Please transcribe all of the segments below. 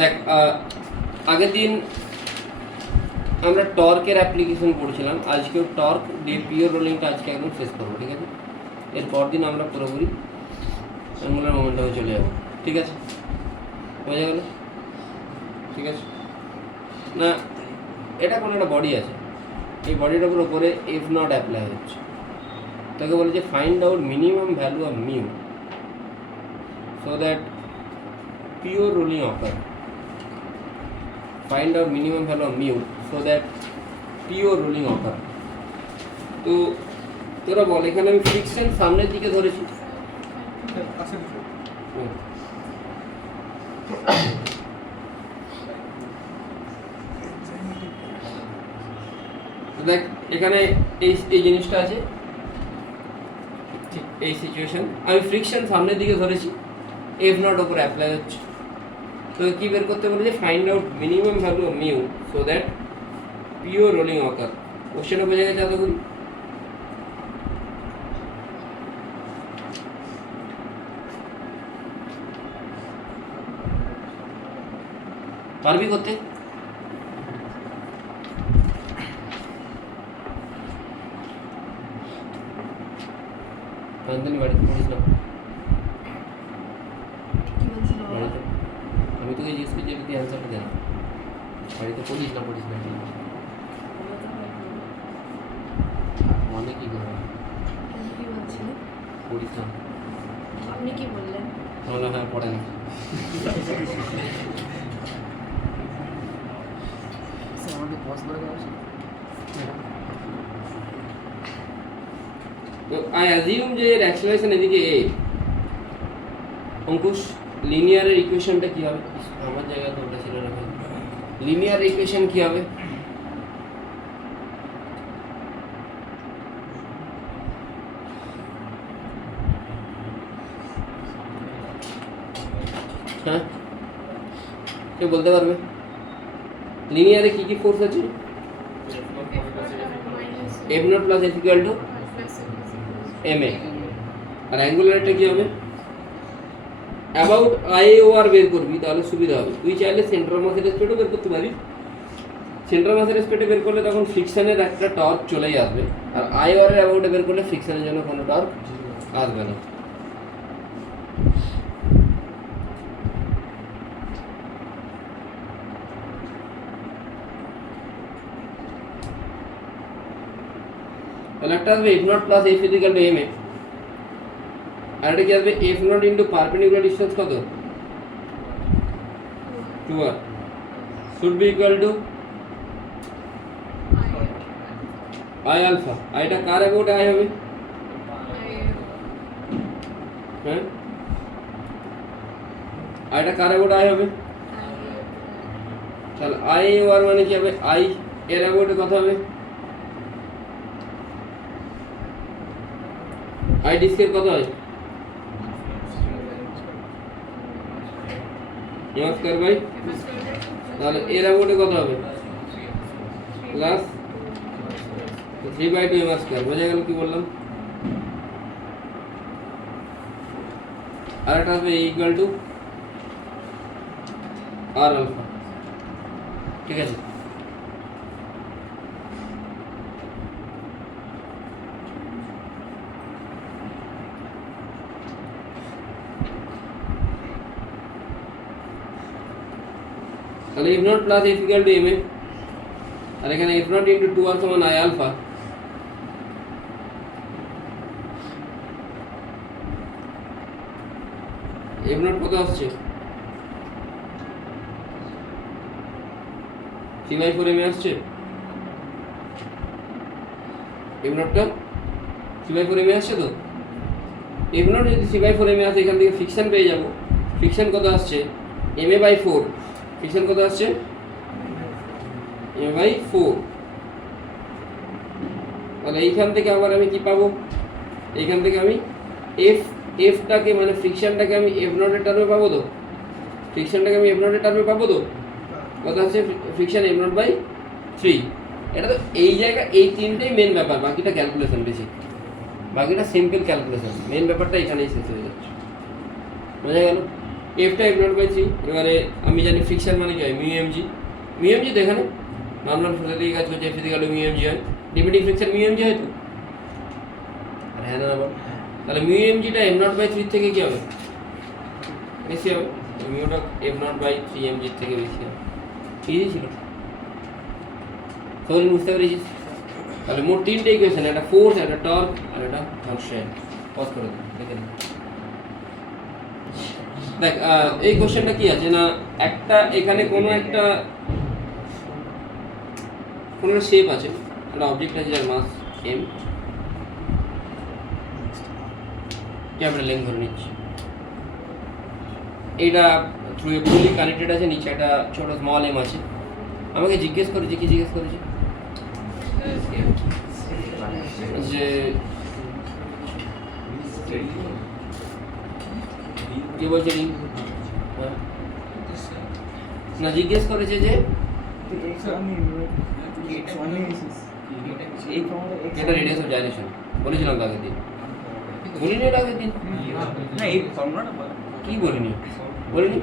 দেখ আগের দিন আমরা টর্কের অ্যাপ্লিকেশন পড়ছিলাম, আজকেও টর্ক দিয়ে পিওর রোলিংটা আজকে একদম শেষ করবো, ঠিক আছে? এরপর দিন আমরা পুরোপুরি অ্যাঙ্গুলার মোমেন্টামে চলে যাবো, ঠিক আছে? বোঝা গেল? ঠিক আছে না? এটা কোনো একটা বডি আছে, এই বডিটার উপরে এফ নট অ্যাপ্লাই হচ্ছে, তাকে বলে যে find out minimum value of mu so that pure rolling occur. Find out minimum value of mu so that pure rolling occur. তো তোরা বল, এখানে আমি ফ্রিকশন সামনের দিকে ধরেছি, দেখ এখানে এই জিনিসটা আছে, ঠিক এই সিচুয়েশন, আমি ফ্রিকশন সামনের দিকে ধরেছি, এফ নট ওপরে অ্যাপ্লাই হচ্ছে, তো কি বের করতে বলেছে? Find out minimum value of mu so that pure rolling occur. কোশ্চেনটা বোঝা গেছে এতক্ষণ? পারবি করতে? বাড়িতে পড়িস না? আমি তোকে জিজ্ঞেস করছি, যদি অ্যান্সারটা দেয়, বাড়িতে পড়িস না মনে কি করবো? পড়িস না। আপনি কি বললেন? তাহলে হ্যাঁ, পড়ে না। তো আই অ্যাজিউম যে এর অ্যাক্সেলারেশন এদিকে এ। অঙ্কুশ, লিনিয়ারের ইকুয়েশনটা কি হবে? আমার জায়গায় তো ওটা ছিল না। লিনিয়ার ইকুয়েশন কি হবে? হ্যাঁ, কেউ বলতে পারবে? লিনিয়ারে কি কি ফোর্স আছে? F naught plus F equal to M A. আর অ্যাঙ্গুলারটা কি হবে? অ্যাবাউট আই ও আর বের করবি, তাহলে সুবিধা হবে। তুই চাইলে সেন্ট্রাল মাসের রেসপেক্টও বের করতে পারিস। সেন্ট্রাল মাসের রেসপেক্টে বের করলে তখন ফ্রিকশনের একটা টর্ক চলেই আসবে, আর আই ও আর এর অ্যাবাউটে বের করলে ফ্রিকশনের জন্য কোনো টর্ক আসবে না। তাহলে একটা আসবে F naught plus F equal to M A, আর এটা কি আসবে? F naught into perpendicular distance কত? 2r should be equal to i alpha। এটা কার অ্যাবাউট আই হবে? হ্যাঁ, এটা কার অ্যাবাউট আই হবে? তাহলে আই ওয়ার মানে কি হবে? আই এর অ্যাবাউটে কত হবে? আই ডিস্কের কত হয়? এম স্কয়ার বাই, তাহলে এর অ্যাবাউটে কত হবে? Plus 3/2 M square. বোঝা গেল কি বললাম? আর এটা হবে ইকুয়াল টু আর আলফা, ঠিক আছে? তাহলে F naught plus F equal to M A, আর এখানে এফ নট ইন্টু 2r সমান আই আলফা। এফ নট কত আসছে? 3/4 এম এ আসছে। এফ নটটা 3/4 এম এ আসছে। তো এফ নট যদি 3/4 এম এ আসে, এখান থেকে ফিকশন পেয়ে যাবো। ফিকশন কত আসছে? M A by 4। ফিকশন কত আসছে? M by 4। তাহলে এইখান থেকে আবার আমি কি পাবো? এইখান থেকে আমি এফটাকে মানে ফ্রিকশনটাকে আমি এফ নটের টার্মে পাবো। তো ফ্রিকশনটাকে আমি এফ নটের টার্মে পাবো। তো কত আছে? Friction F naught by 3। এটা তো এই জায়গা, এই তিনটেই মেন ব্যাপার, বাকিটা ক্যালকুলেশন বেশি, বাকিটা সিম্পল ক্যালকুলেশন। মেন ব্যাপারটা এখানেই শেষ হয়ে যাচ্ছে। বোঝা গেল? এফটা এফ নট বাই থ্রি। এবারে আমি জানি ফ্রিকশন মানে কি হয়, মিউ এমজি। মিউ এমজি তো এখানে নর্মাল ফোর্সের দিকে কাজ করছে, ফিজিক্যালি মিউ এমজি হয়, লিমিটিং ফ্রিকশন মিউ এমজি হয় তো। আর হ্যাঁ না আবার, তাহলে মিউ এমজিটা এম নট বাই থ্রি থেকে কী হবে, বেশি হবে। মিউটা এফ নট বাই থ্রি এমজির থেকে বেশি হবে। ইজি ছিল, সবাই বুঝতে পেরেছিস? তাহলে মোট তিনটে ইকুয়েশন, একটা ফোর্স, একটা টর্ক আর একটা ঘর্ষণ। পজ করে দেখ, দেখে নে। দেখ এই কোশ্চেনটা কি আছে না, একটা এখানে কোনো একটা শেপ আছে, একটা অবজেক্ট আছে যার মাস এম, ক্যাপিটাল এম ধরে নিচ্ছি। এটা থ্রু এ পুলি কানেক্টেড আছে, নিচে একটা ছোট স্মল এম আছে। আমাকে জিজ্ঞেস করেছে, কি জিজ্ঞেস করেছে যে কি বলছে রিং, না জিজ্ঞেস করেছে যে এটা রেডিয়াস অফ জাইরেশন। বলেছিলাম তো আগের দিন, বলিনি এটা আগের দিন? কি বলিনি? বলিনি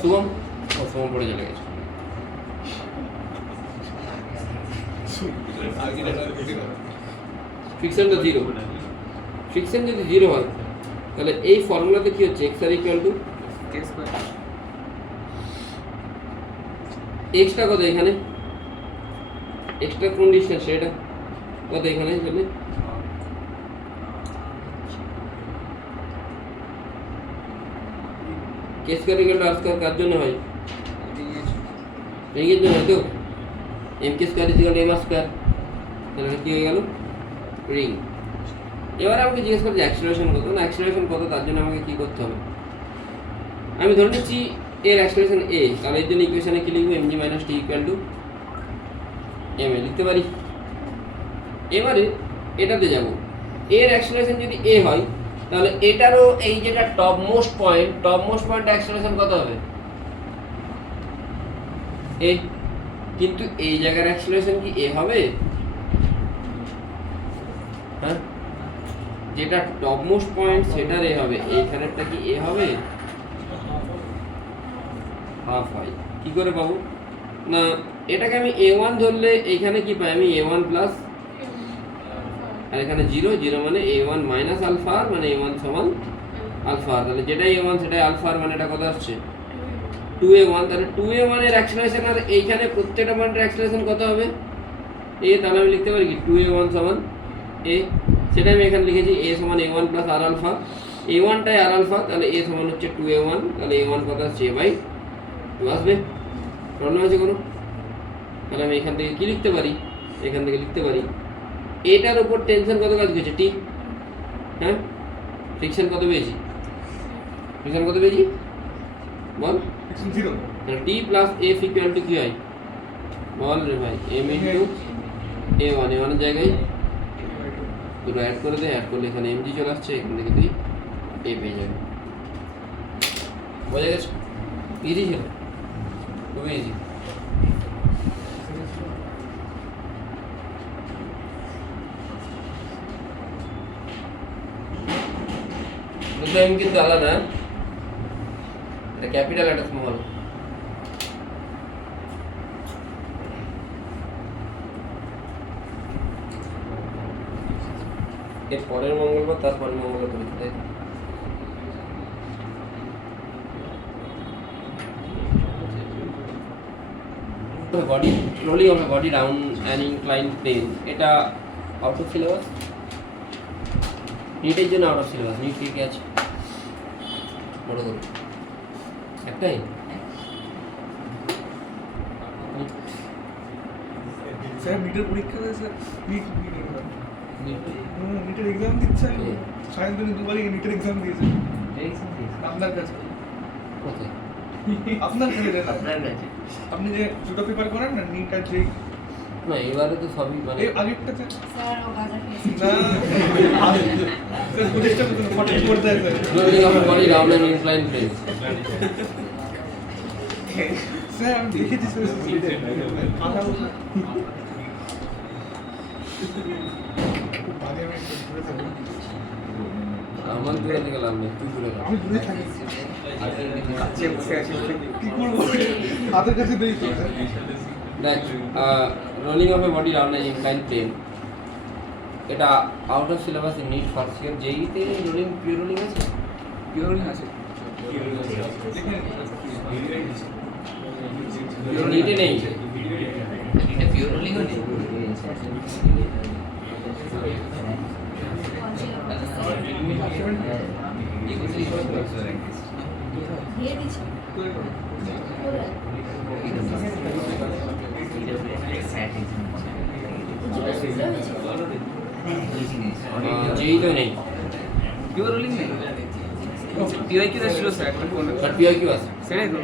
শুভম, ও শুভম পড়ে চলে গেছে। ফ্রিকশন তো জিরো, ফ্রিকশন যদি জিরো হয় তাহলে এই ফর্মুলাতে কি হচ্ছে, এক্স আর ইকুয়াল টু এক্সটা কত এখানে, এক্সট্রা কোন ডিস্টেন্স সেটা কত এখানে, তাহলে k square equal to r square কার জন্য হয়, রিং এর জন্য হয় তো। M k square equal to m r square, তাহলে কি হয়ে গেল রিং। এবার আমাকে জিজ্ঞেস করছে অ্যাক্সিলারেশন কত, না অ্যাক্সিলারেশন কত তার জন্য আমাকে কি করতে হবে, আমি ধরে নিচ্ছি এর অ্যাক্সিলারেশন এ, তাহলে এর জন্য ইকুয়েশনে কি লিখবো, m g minus t equal to M a লিখতে পারি। এবারে এটাতে যাব, এর অ্যাক্সিলারেশন যদি এ হয় তাহলে এটারও এই যেটা টপ মোস্ট পয়েন্ট অ্যাক্সিলারেশন কত হবে এ, কিন্তু এই জায়গার অ্যাক্সিলারেশন কি এ হবে, হ্যাঁ যেটা টপ মোস্ট পয়েন্ট সেটার এ হবে, এইখানেরটা কি এ হবে, হাফ হয়। কি করে পাবো, না এটাকে আমি a1 ধরলে এইখানে কি পাই আমি a1 প্লাস, আর এখানে 0 0 মানে a1 মাইনাস আলফা, মানে a1 সমান আলফা, তাহলে যেটাই a1 সেটাই আলফা, মানে এটা কত আসছে 2a1, তাহলে 2a1 এর অ্যাক্সিলারেশন আর এইখানে প্রত্যেকটা পয়েন্টের অ্যাক্সিলারেশন কত হবে a, তাহলে আমি লিখতে পারি কি 2a1 সমান a, সেটা আমি এখানে লিখেছি a সমান a1 প্লাস আর আলফা, a1টাই আর আলফা, তাহলে a সমান হচ্ছে 2a1, তাহলে a1 কত আসছে a বাই 2 আসবে। প্রবলেম আছে কোনো? তাহলে আমি এখান থেকে কি লিখতে পারি, এখান থেকে লিখতে পারি এটার উপর টেনশন কত কাজ করছে টি, হ্যাঁ ফ্রিকশন কত পেয়েছি, ফ্রিকশন কত পেয়েছি বল, zero, t plus F equal to কি হয় বল রে ভাই, এম ইন্টু a1, a1 এর জায়গায় দুটো অ্যাড করে দে, অ্যাড করলে এখানে এমজি চলে আসছে, এখান থেকে তুই এ পেয়ে যাবে। বোঝা গেছে? ইজি ছিল, খুবই ইজি। দুটো এম কিন্তু আলাদা, এটা ক্যাপিটাল একটা স্মল। এর পরের মঙ্গলবার, তারপরের মঙ্গলবার পরীক্ষা, তাই তো? Body rolling of body down an inclined plane, এটা আউট অফ সিলেবাস, নিটের জন্য আউট অফ সিলেবাস। নিট কি আছে বড় করে একটাই, স্যার নিটের পরীক্ষা দেয় স্যার, নিটের এক্সাম দিচ্ছে, সায়ন্তনী দুবারই নিটের এক্সাম দিয়েছে আপনার কাছে, কোথায় আপনার কাছে আপনার কাছে? আপনি যে দুটো পেপার করেন না, নিট আর যে না এবারে তো সবই মানে আগেরটা স্যার ও গাজা খেয়েছে। না স্যার প্রতিষ্ঠা করতে ফটো করতে হয় sir, rolling of body down an inclined plane. Sir আমি দেখেছি স্যার আধা বছর বাজে আমি দূরে থাকি আমার দূরে থেকে লাভ নেই, তুই দূরে থাক। আমি দূরে থাকি কাছে বসে আছি কি করবো হাতের কাছে দেই তো স্যার দেখ, rolling off a body round an incline plane, এটা out of syllabus NEET first year জেইতে রোলিং পিওর রোলিং আছে, পিওর আছে নিটে নেই। এটা পিওর রোলিং আছে দিয়ে দিচ্ছি জেই তো নেই, পিওর রোলিং নেই পিওর কি ছিল স্যার একটা কোন বাট পিওর কিউ আছে, সেটাই তো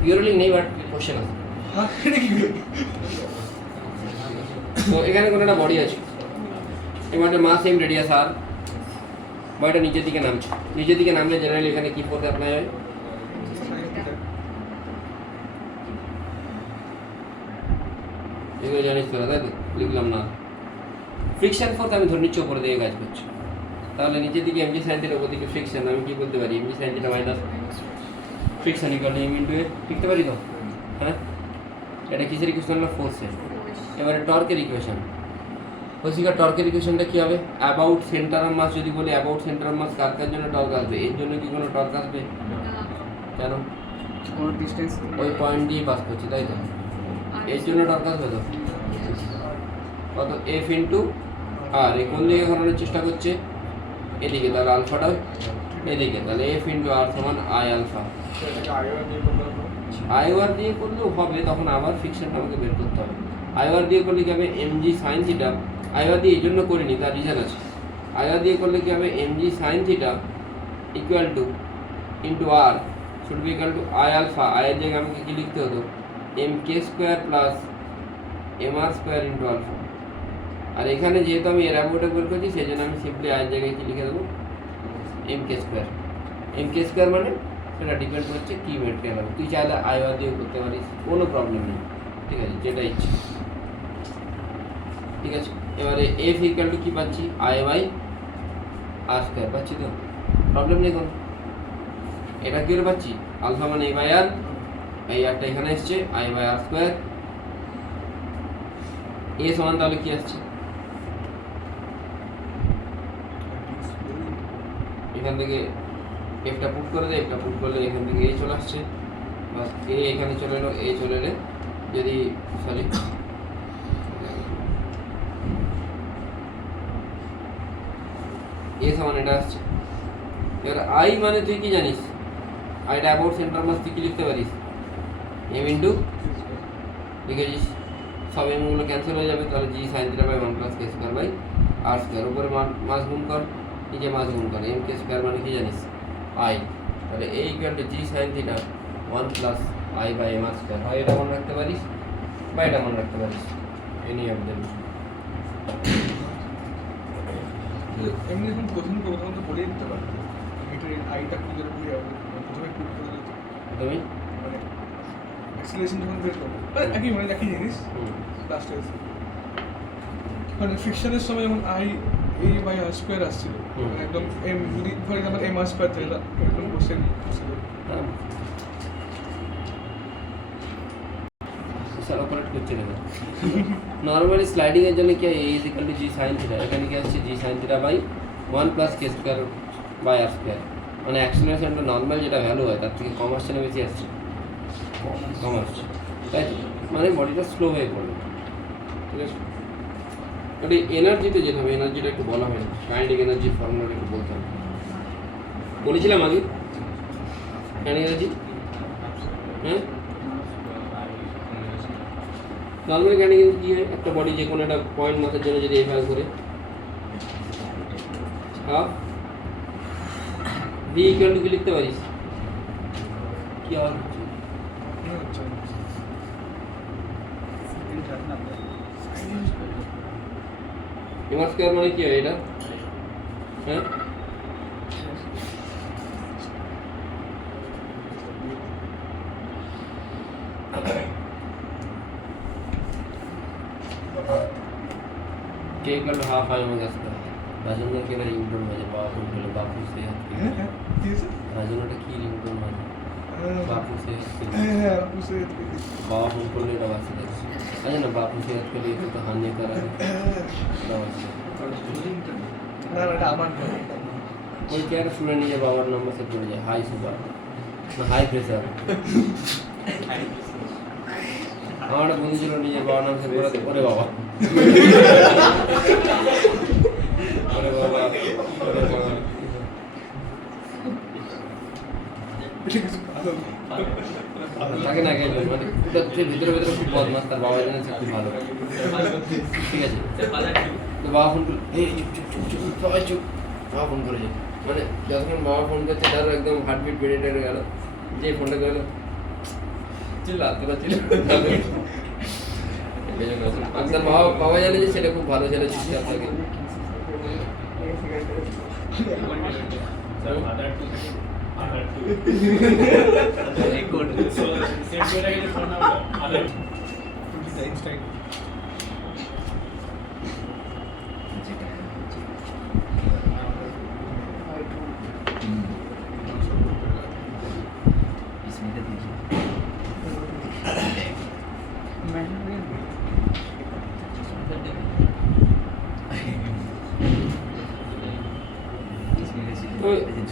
পিওর রোলিং নেই বাট কোশ্চেন আছে। হ্যাঁ এটা কি তো এখানে কোনো একটা বডি আছে, এবার মাস এম রেডিয়াস আর, বডিটা নিচের দিকে নামছে, নিচের দিকে নামলে জেনারেলি এখানে কি ফোর্স অ্যাপ্লাই হয়, এগুলো জানিস তোরা, তাই তো লিখলাম না। ফ্রিকশন ফোর্স আমি ধরে নিচ্ছি ওপরে দিকে কাজ করছে, তাহলে নিচের দিকে এমজি সাইন থিটা, ওপর দিকে ফ্রিকশন, আমি কি করতে পারি m g sine theta minus friction equal to m into a, লিখতে পারি তো? হ্যাঁ, এটা কিসের ইকুয়েশন হলো? ফোর্সের। এবারে টর্কের ইকুয়েশন, হসিকা টর্কের ইকুয়েশনটা কী হবে? অ্যাবাউট সেন্টার অফ মাস, যদি বলি অ্যাবাউট সেন্টার অফ মাস কার কার জন্য টর্ক আসবে, এর জন্য কি কোনো টর্ক আসবে? কেন? কোন ডিসটেন্স ওই পয়েন্ট দিয়ে পাস করছি, তাই তো? এর জন্য টর্ক আসবে তো? কত? এফ ইন্টু আর, এ কোন দিকে ঘোরানোর চেষ্টা করছে? এদিকে, তাহলে আলফাটা এদিকে, তাহলে এফ ইন্টু আর সমান আই আলফা। আইওয়ার দিয়ে করলেও হবে, তখন আবার ফিকশনটা আমাকে বের করতে হবে। আইওয়ার দিয়ে করলে কি হবে? এমজি সাইন থিটা, আইওয়ার দিয়ে এই জন্য করিনি, তার রিজন আছে। আইওয়ার দিয়ে করলে কি হবে? M g sine theta equal to into r should be equal to I alpha, আয়ের জায়গায় আমাকে কি লিখতে হতো? এম কে স্কোয়ার প্লাস এম আর স্কোয়ার ইন্টু আলফা। আর এখানে যেহেতু আমি এর অ্যাবাউটে বের করছি, সেই জন্য আমি সিম্পলি আয়ের জায়গায় কি লিখে দেবো? এম কে স্কোয়ার। এম কে স্কোয়ার মানে সেটা ডিপেন্ড করছে কী মেটেরিয়াল হবে, তুই চাইলে আইওয়ার দিয়ে করতে পারিস, কোনো প্রবলেম নেই, ঠিক আছে, যেটা ইচ্ছে। ঠিক আছে, এবারে এফ ইকুয়াল টু কী পাচ্ছি? আই বাই আর স্কোয়ার পাচ্ছি তো, প্রবলেম নেই কোনো। এটা কী করে পাচ্ছি? আলফা মানে এ বাই আর, এই আরটা এখানে এসছে, আই বাই আর স্কোয়ার। এ সমান তাহলে কী আসছে? এখান থেকে একটা পুট করে দেয়, একটা পুট করলে এখান থেকে এ চলে আসছে, বাস এ এখানে চলে এলো, এ চলে এলে যদি সরি এ সমান এটা আসছে। এবার আই মানে তুই কি জানিস? আইটা অ্যাবাউট সেন্টার মাস তুই কি লিখতে পারিস? এম ইন্টু, লিখেছিস, সব এমগুলো ক্যান্সেল হয়ে যাবে, তাহলে G sine theta by one plus K square by R square, উপরে মাস গুণ কর, নিচে মাস গুণ কর, এম কে স্কোয়ার মানে কি জানিস? আই, তাহলে a equal to g sine theta one plus I by m R square. হয় এটা মনে রাখতে পারিস বা এটা মনে রাখতে পারিস, এনি অফ দেম। এমনি যখন প্রথম করবো তখন তো বলেই দিতে পারবো এটার আইটা কি করে বুঝে যাবে, প্রথমে পুট করে দিতে তুমি মানে অ্যাক্সিলারেশন যখন বের করবো একই মানে একই জিনিস লাস্টে এসে মানে ফ্রিকশনের সময় যেমন I A by R square আসছিল, মানে একদম এম যদি for example M R square থাকে একদম বসে ছিল সারা অপারেট করছে না। নর্মালি স্লাইডিং এর জন্য কি a is equal to g sine theta, এখানে কি আসছে? G sine theta by one plus K square by R square, মানে অ্যাক্সিলারেশনটা নর্মাল যেটা ভ্যালু হয় তার থেকে কম আসছে না বেশি আসছে? কম আসছে, তাই তো? মানে বডিটা স্লো হয়ে পড়বে, ঠিক আছে। বাট এই এনার্জিতে যেতে হবে, এনার্জিটা একটু বলা হয়নি, কাইনেটিক এনার্জি ফর্মুলাটা একটু বলতে হবে। বলেছিলাম আগে কাইনেটিক এনার্জি, হ্যাঁ নর্মাল কাইনেটিক এনার্জি কী হয়? একটা বডি যে কোনো একটা পয়েন্ট মাথার জন্য যদি এভাবে করে হাফ ভি ইকুয়াল টু কি লিখতে পারিস? কি আর এম আর স্কোয়ার মানে কি হয় এটা? হ্যাঁ J equal to half I omega square. রাজনটা কি রিংটোন বাজে বাপু বলে বাপু সে হ্যাঁ কি আছে রাজনটা কি রিংটোন বাজে বাপু সে হ্যাঁ বুঝতে বাবা ফোন করলে এটা বাজছে আচ্ছা না বাপু সে করে তো হানি করা এটা বাজছে না এটা আমার ওই কে একটা শুনে নিয়ে বাবার নাম্বার সেট করে যায় হাই সুপার না হাই প্রেসার আমার একটা বন্ধু ছিল নিজের বাবার নাম সেট করে ওরে বাবা ওরে বাবা ওরে বাবা তাকে না গেল মানে ভিতরে ভিতরে খুব বদমাস তার বাবা জানেন খুব ভালো ঠিক আছে তো বাবা ফোন করলো এই চুপ চুপ চুপ চুপ সবাই চুপ বাবা ফোন করেছে মানে যতক্ষণ বাবা ফোন করছে তারও একদম হার্টবিট বেড়ে টেড়ে গেল যে ফোনটা গেলো চিল্লা তোরা চিল্লা তার বাবা জানে যে সেটা খুব ভালো ছেলে চুপচাপ থাকে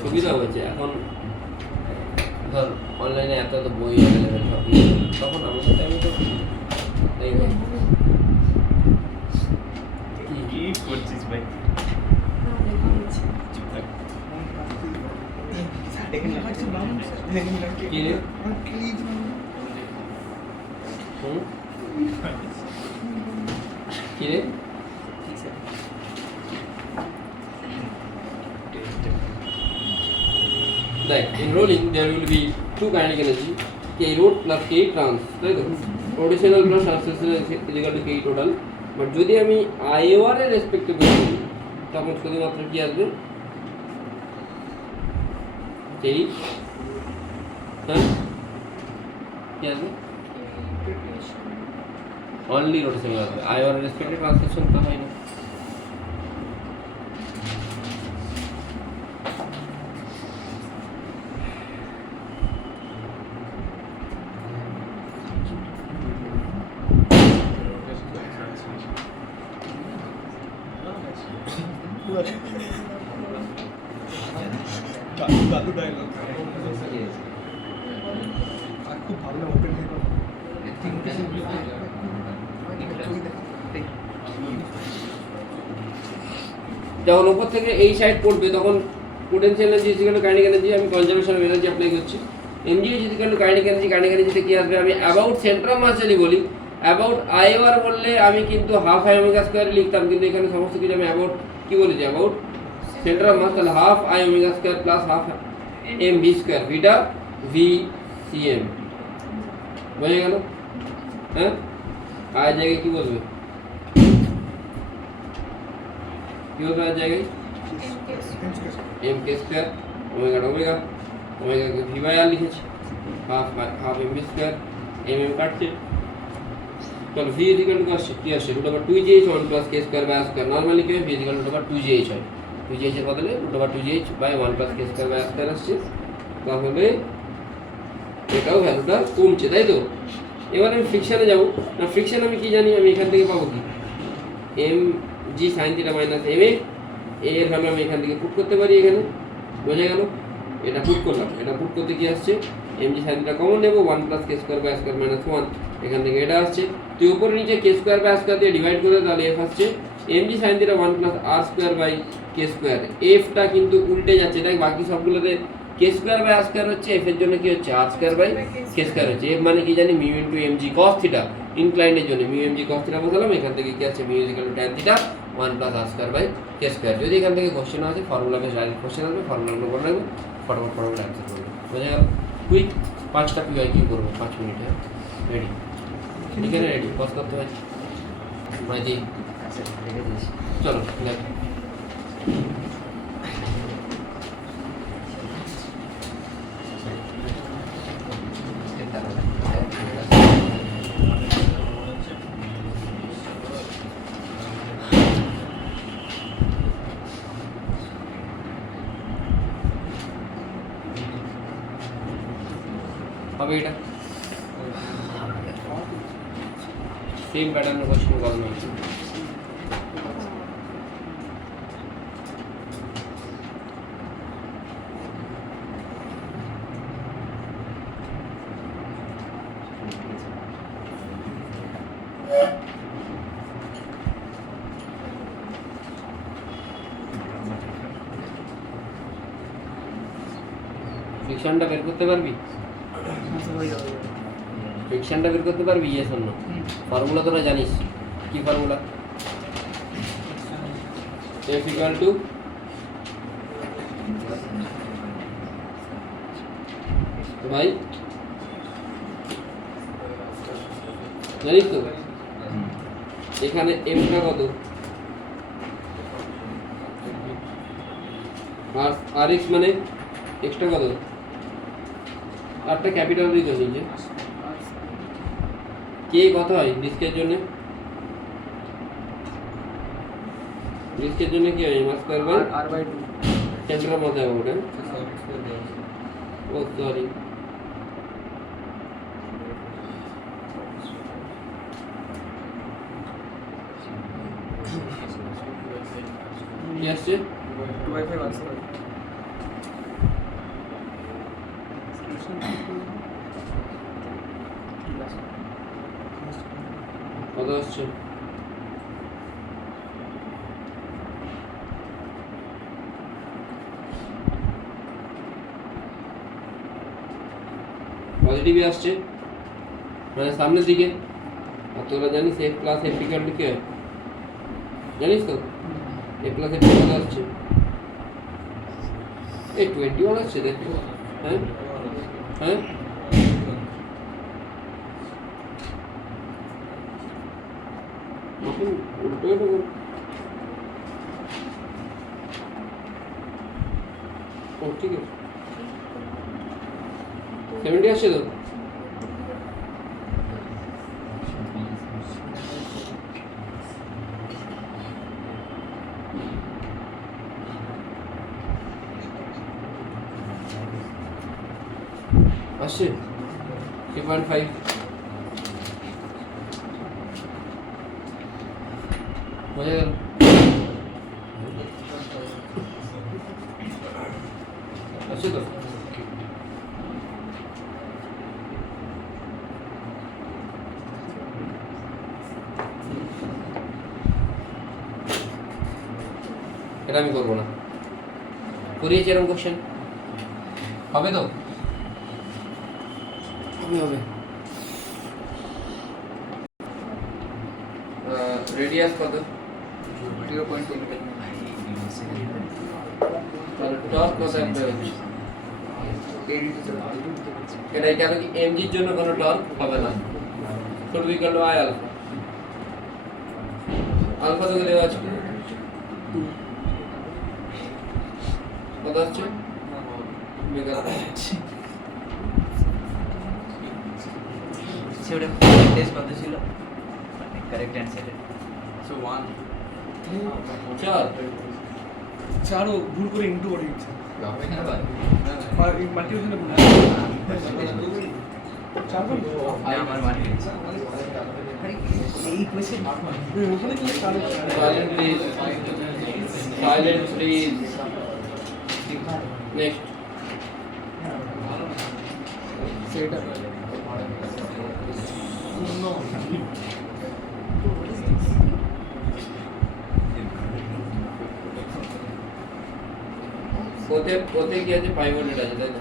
সুবিধা হয়েছে এখন ধর অনলাইনে এত এত বই অ্যাভেলেবেল সব তখন আমাদের টাইমে তো এই কি করছিস ভাই কি রে কি রে Like in rolling, there will be two kinetic energy, K root plus K trans, right? Rotational plus translational is equal to K total. But যদি আমি IOR এর রেসপেক্টে বলি তখন শুধুমাত্র কি আসবে K হ্যাঁ কি আসবে অনলি রোটেশনাল আসবে IOR এর রেসপেক্টে ট্রান্সলেশন তো হয় না দাদু ডায়লগ আর খুব ভালো ওপেন হয়ে গেল যখন উপর থেকে এই সাইড পড়বে তখন potential energy is equal to kinetic energy আমি কনজারভেশন অফ এনার্জি অ্যাপ্লাই করছি m g is equal to kinetic এনার্জিতে কি আসবে আমি অ্যাবাউট সেন্ট্রাল মাস যদি বলি অ্যাবাউট আইওআর বললে আমি কিন্তু হাফ আই ওমেগা স্কয়ার লিখতাম কিন্তু এখানে সমস্ত কিছু আমি অ্যাবাউট কি বলেছি অ্যাবাউট সেন্ট্রাল মাস তাহলে half I omega square plus half M V square ভিটা ভি সি এম বোঝা গেল হ্যাঁ আর জায়গায় কি বলবে কি বলবে আর জায়গায় m k square omega omega omega k v by r লিখেছি half half M V square m m কাটছে চলো ভি ইজ ইকুয়াল টু কি আসছে root over 2gh 1 plus k square by R square normally কি v is equal to root over 2gh হয় 2gh এর বদলে root over 2gh by 1 plus k square by R square আসছে তাহলে এটাও ভ্যালুটা কমছে তাই তো এবার আমি ফ্রিকশনে যাব না ফ্রিকশন আমি কি জানি আমি এখান থেকে পাবো কি m g sine theta minus m a এর ভ্যালু আমি এখান থেকে পুট করতে পারি এখানে বোঝা গেল এটা পুট করলাম এটা পুট করতে কি আসছে m g sine theta common নেব 1 plus k square by square minus 1 এখান থেকে এটা আসছে তুই উপরে নিচে কে স্কয়ার বাই স্কয়ার দিয়ে ডিভাইড করে তাহলে এফ আসছে m g sine theta 1 plus R square by K square এফটা কিন্তু উল্টে যাচ্ছে তাই বাকি সবগুলোতে k square by R square হচ্ছে এফ এর জন্য কি হচ্ছে r square by K square হচ্ছে এফ মানে কি জানি mu into m g cos theta ইনক্লাইন্ডের জন্য মিউ এমজি cos থিটা বসালাম এখান থেকে কি আছে mu equal to tan theta 1 plus R square by K square যদি এখান থেকে কোশ্চেন আছে ফর্মুলা বেস ডাইরেক্ট কোশ্চেন আসবে ফর্মুলাগুলো বলে রাখবো ফটাফট অ্যান্সার করবো বোঝা গেল কুইক 5টা পিআই কি করবো 5 মিনিটে রেডি ঠিক আছে রেডি পজ করতে হয় মাইদি চলো দেখ হবে এটা সেম প্যাটার্নের কোশ্চেন করানো হয়েছে ফ্রিকশনটা বের করতে পারবি ফ্রিকশনটা বের করতে পারবি ইয়েস অর নো ফর্মুলা তোরা জানিস কি ফর্মুলা F equal to ভাই জানিস তো এখানে M টা কত আর Rx মানে x টা কত আরটা ক্যাপিটাল দিতে নিচে কে কত হয় ডিস্কের জন্য ডিস্কের জন্য কি হয় মাস স্কয়ার বাই r/2 সেন্টারের মধ্যে হবে ওটা ও সরি কি আসছে 2/5 r²। কত আসছে পজিটিভই আসছে মানে সামনের দিকে আর তোরা জানিস f plus f equal to কি হয় জানিস তো f প্লাস f কত আসছে এই 21 আসছে দেখ হ্যাঁ হ্যাঁ এখন উল্টো এটা ও ঠিক আছে 70 আসছে তো আসছে 3.5 হয়ে গেল আসছে তো এটা আমি করবো না করিয়েছি এরকম কোশ্চেন হবে তো হবে রেডিয়াস কত 0.2 তাহলে টর্ক কত একটা হচ্ছে এটা কেন কি এমজির জন্য কোনো টর্ক হবে না should be equal to I alpha alpha তো দেওয়া আছে কত আসছে সেটা টেস্ট কত ছিল মানে কারেক্ট অ্যানসার so 1 চার চারও ভুল করে ইনটু করে দিচ্ছে আর এই মাল্টিপ্লিকেশনে ভুল চার বল আমার মানে এই কোশ্চেন ওখানে কি চার silent please next সেটা নো ওতে কি আছে 500 আছে তাই না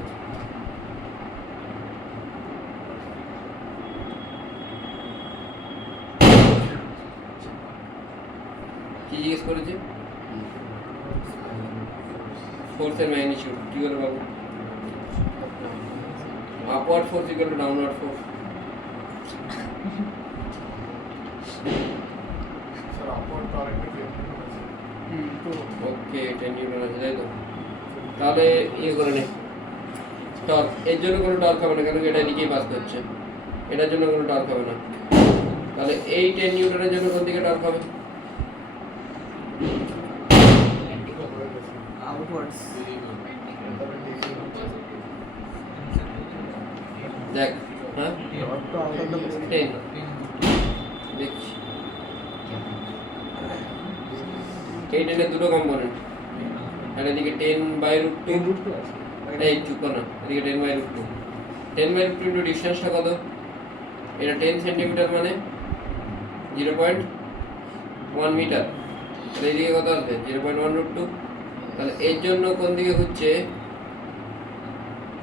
কি জিজ্ঞেস করেছে ফোর্সের ম্যাগনিটিউড কি করে বাবু upward force equal to downward force okay 10 Newton আছে তাই তো তাহলে ইয়ে করে নে টর্ক এর জন্য কোনো টর্ক হবে না কারণ এটা এদিকেই পাস করছে এটার জন্য কোনো টর্ক হবে না তাহলে এই 10 নিউটনের জন্য কোন দিকে টর্ক হবে outwards দেখ হ্যাঁ টেন দেখছি এই টেনের দুটো কম্পোনেন্ট আর এদিকে 10/√2 এই চুপ কর না এদিকে 10/√2 10/√2 ইন্টু ডিসটেন্সটা কত এটা 10 সেন্টিমিটার মানে 0.1 মিটার আর এইদিকে কত আসবে 0.1√2 তাহলে এর জন্য কোন দিকে হচ্ছে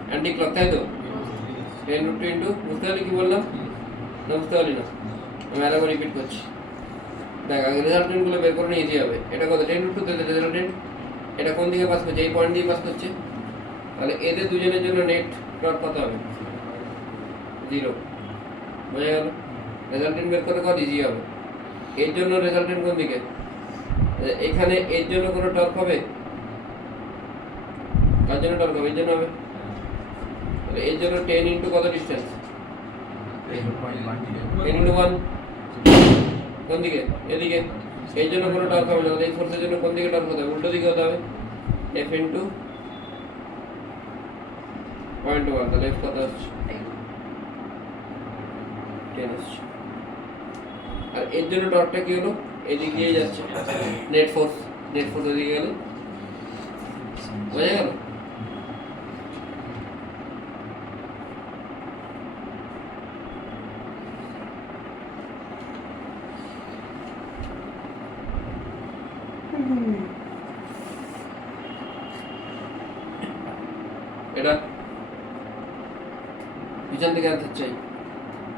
অ্যান্টি ক্লক তাই তো 10√2 ইন্টু বুঝতে পারলি কি বললাম না বুঝতে পারলি না আমি আরেকবার রিপিট করছি দেখ আগে রেজাল্টেন্টগুলো বের করে ইজি হবে এটা কত 10√2 তে রেজাল্টেন্ট এটা কোন দিকে পাস করছে এই পয়েন্ট দিয়ে পাস করছে তাহলে এদের দুজনের জন্য নেট ডট কত হবে 0 বোঝা গেল রেজাল্টেন্ট বের করে কত ইজি হবে এর জন্য রেজাল্টেন্ট কোন দিকে এখানে এর জন্য কোনো টর্ক হবে কার জন্য টর্ক হবে এর জন্য হবে তাহলে এর জন্য 10 ইন্টু কত ডিসটেন্স 10 ইন্টু 1 কোন দিকে এদিকে এই জন্য কোনো টর্ক হবে না এই ফোর্সের জন্য কোন দিকে টর্ক হতে হবে উল্টো দিকে হতে হবে F ইন্টু 0.1 তাহলে F কত আসছে 10 আসছে আর এর জন্য টর্কটা কি হলো এদিকে দিয়ে যাচ্ছে নেট ফোর্স এদিকে গেলে বোঝা গেল এটা পিছন থেকে আনতে চাই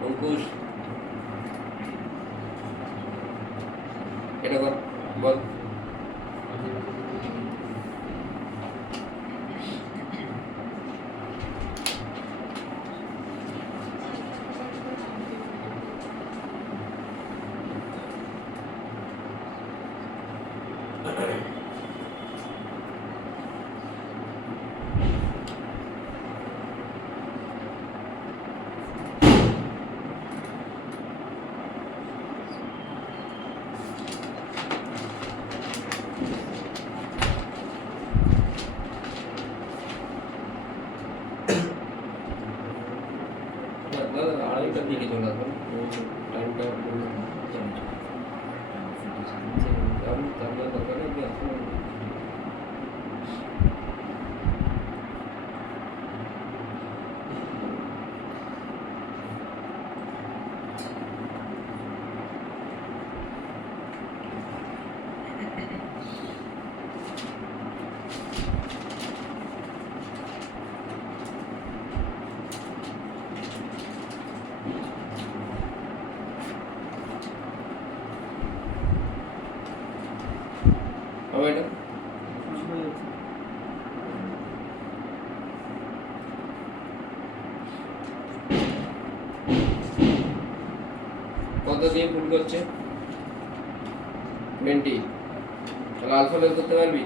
অঙ্কুশ এটা কর বল আড়াইটার দিকে চলে আসবেন টাইমটা দরকার নেই আসুন হবে এটা কত দিয়ে ফুল করছে 20 তাহলে আলফা বের করতে পারবি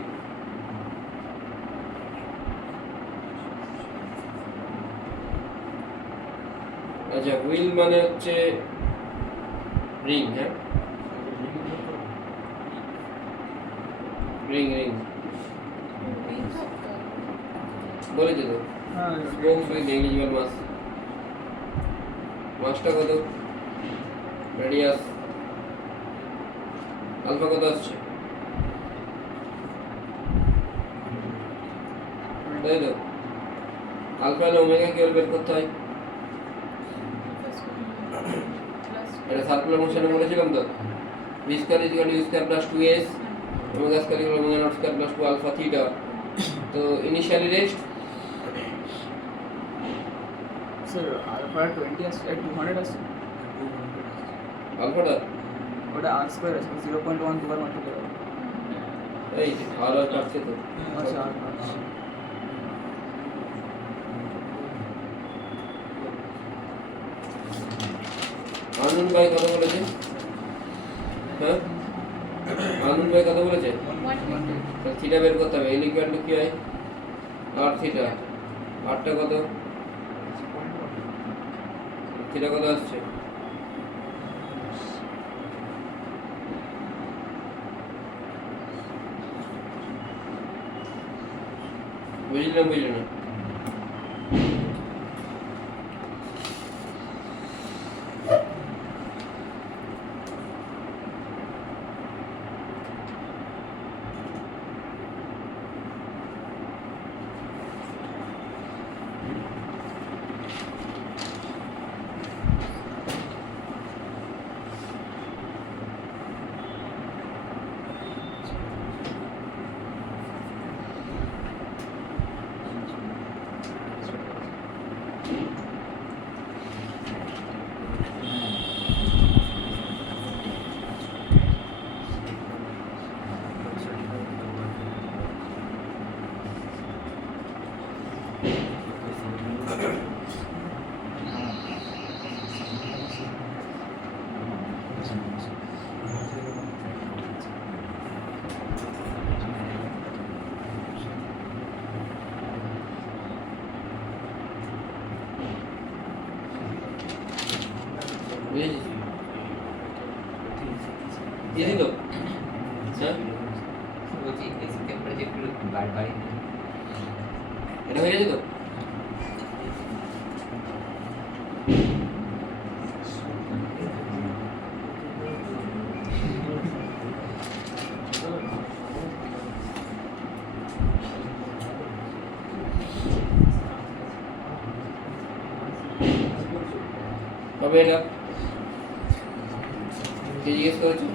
আচ্ছা হুইল মানে হচ্ছে রিং হ্যাঁ রিং বলেছে তো স্পোকস উইথ নেগলিজিবল মাস মাসটা কত রেডিয়াস আলফা কত আসছে তাই তো আলফা আর ওমেগা কি বের করতে হয় এটা সার্কুলার মোশনে বলেছিলাম তো v square is equal to u square plus 2s omega square equal to omega naught square plus 2 alpha theta তো ইনিশিয়ালি রেস্ট স্যার আলফা 20 আসছে 200 আসছে আলফাটা ওটা r স্কয়ার আছে 0.1 দুবার মাল্টিপ্লাই হবে এই আর কাটছে তো আচ্ছা r আনন্দ ভাই কথা বলেছে হ্যাঁ আনন্দ ভাই কথা বলেছে থিটা বের করতে হবে এল ইকুয়াল টু কি হয় আর থিটা আরটা কত থিটা কত আসছে বুঝলি না বুঝেছিস? ইজি তো? হ্যাঁ? বলছি এসি টেম্পারেচার একটু বাড়ি এটা হয়ে গেছে তো? কবে এটা কি জিজ্ঞেস করেছো?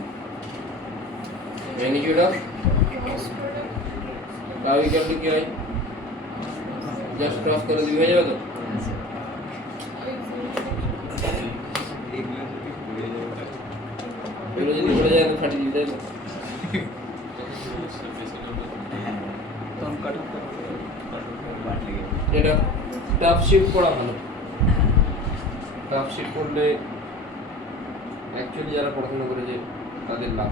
Magnitude of tau equal to কি হয়? জাস্ট ক্রস করে দিবি হয়ে যাবে তো? এগুলো যদি পড়ে যায় তো ফাটিয়ে দিতে হবে। তখন কাট অফ এটা টাফ শিফট করা ভালো। টাফ শিফট করলে অ্যাকচুয়ালি যারা পড়াশোনা করেছে তাদের লাভ।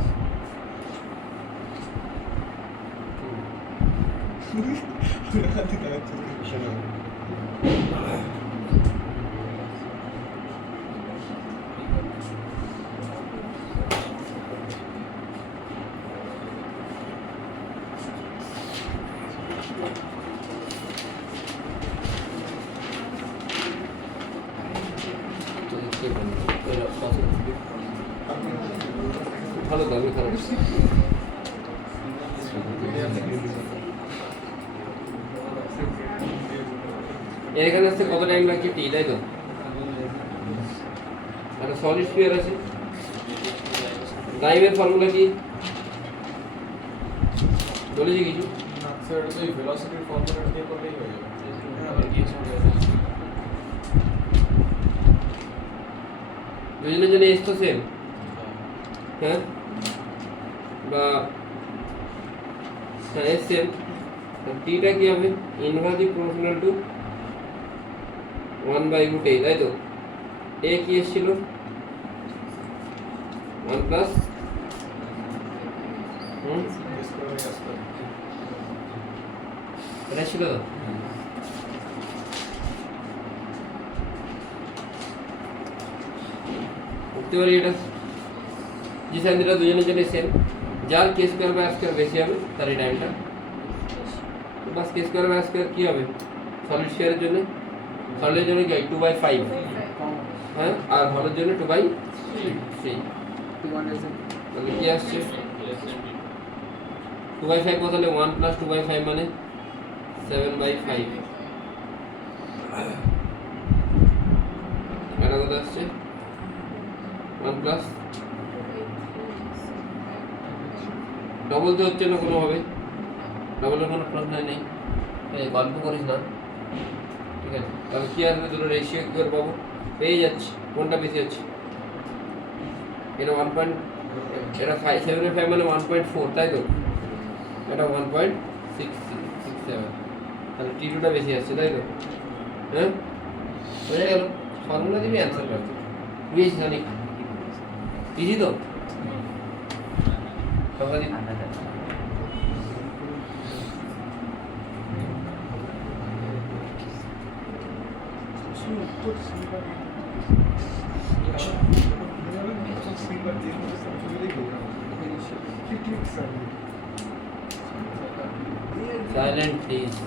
ভালো তো আমি খারাপ এর এখানে আসতে কত টাইম লাগছে টি তাই তো? একটা সলিড স্ফিয়ার আছে, টাইমের ফর্মুলা কি বলেছি কিছু? স্যার ওই ভেলোসিটির ফর্মুলা দিয়ে করলেই হয়ে যাবে। দুজনের জন্য এস তো সেম, হ্যাঁ বা হ্যাঁ এস সেম। টিটা কি হবে? ইনভার্সলি প্রপোর্শনাল টু 1/√a তাই তো? এ কি এসেছিল? 1 প্লাস এটা ছিল তো? উঠতে পারি এটা? জি স্যার, এটা দুজনের জন্য সেম। যার কে স্কোয়ার বাই স্কোয়ার বেশি হবে তার এই টাইমটা, বাস কে স্কোয়ার বাই স্কোয়ার কী হবে সলিড স্ফিয়ারের জন্য? সলিডের জন্য কি হয় 2/5, হ্যাঁ, আর হলের জন্য 2/3। তাহলে কি আসছে 2/5 কত হলে 1 প্লাস 2/5 মানে 7/5। এটা কত আসছে 1 প্লাস ডবল তো হচ্ছে না কোনোভাবে, ডবলের কোনো প্রশ্ন নেই, গল্প করিস না, ঠিক আছে? তাহলে কি আসবে? দুটো রেশিও কি করে পাবো? পেয়ে যাচ্ছি, কোনটা বেশি হচ্ছে? এটা 7/5 মানে 1.4 তাই তো? এটা 1.67, তাহলে T2টা বেশি আসছে তাই তো? হ্যাঁ, বোঝা গেল? ফর্মুলা দিবি অ্যান্সার পাবি। বুঝেছিস অনেক ইজি তো? ফর্মুলা দিবি। Silent please.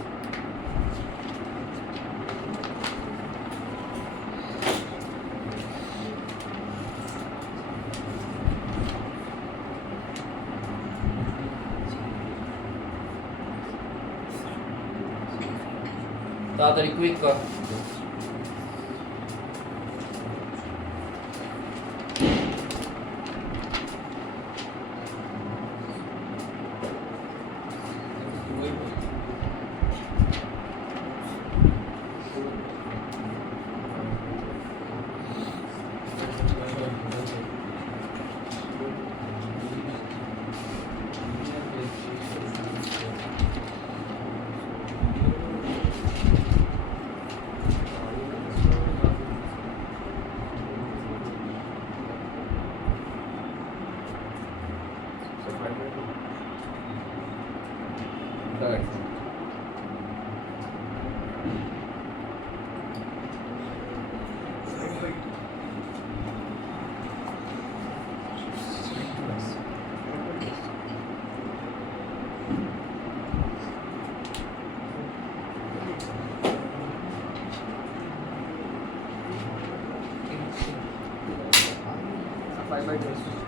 তাড়াতাড়ি কুইক কর। Correct. 5/2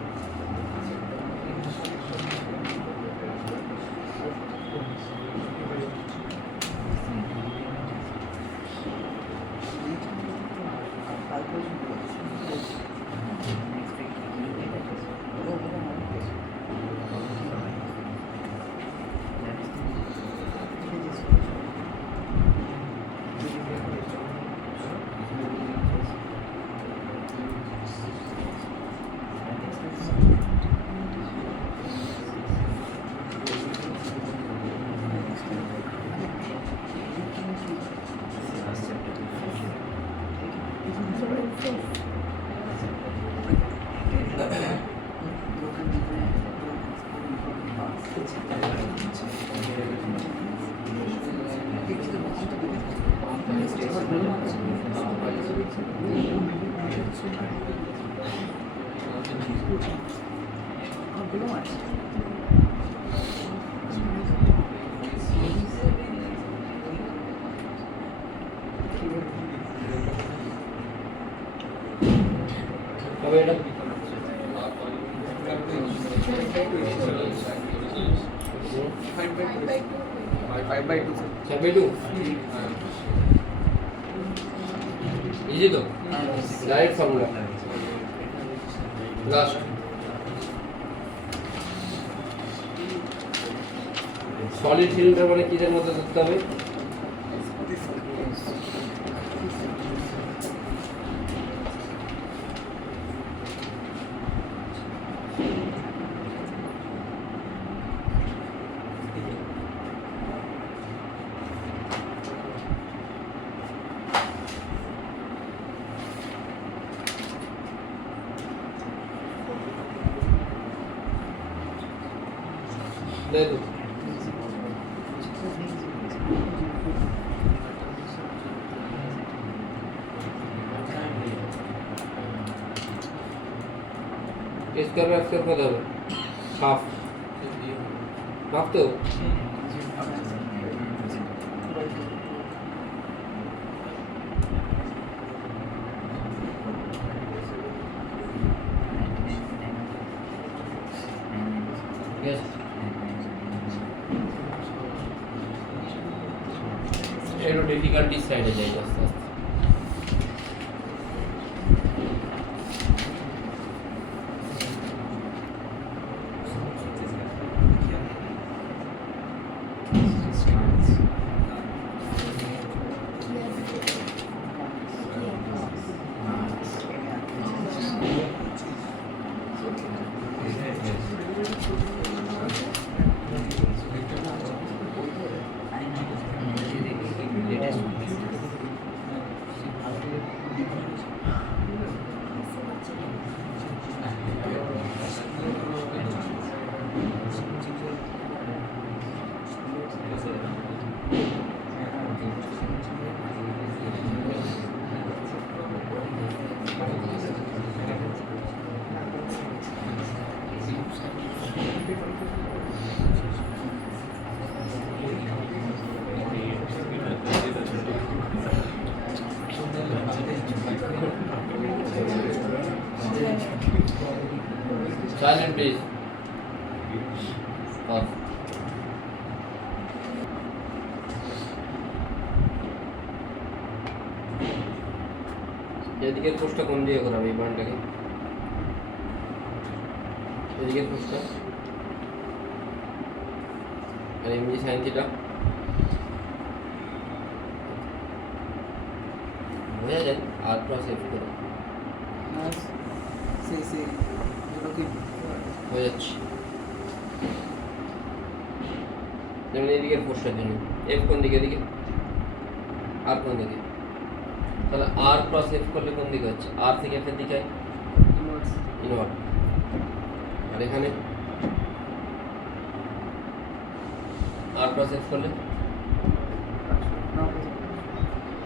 হবে এটা 5/2 sir. 5/2 इजी तो direct formula last solid cylinder মানে কিসের মধ্যে ধরতে হবে দেখো स्क्वायर बाय स्क्वायर কত হবে হাফ হাফ তো यस একটু ডিফিকাল্টি সাইডে যাই আস্তে আস্তে Silent please. Off. এদিকের পোস্টটা কোন দিয়ে করাবে এই বানটাকে এদিকের পোস্টটা আর এমনি সাইন থিটা বোঝা যায় আর প্লাস এফ করে হয়ে যাচ্ছে যেমন এদিকের পোস্টার জন্য এফ কোন দিকে এদিকে আর কোন দিকে তাহলে আর ক্রস এফ করলে কোন দিকে হচ্ছে আর থেকে এফ এর দিকে ইনওয়ার্ড আর এখানে আর ক্রস এফ করলে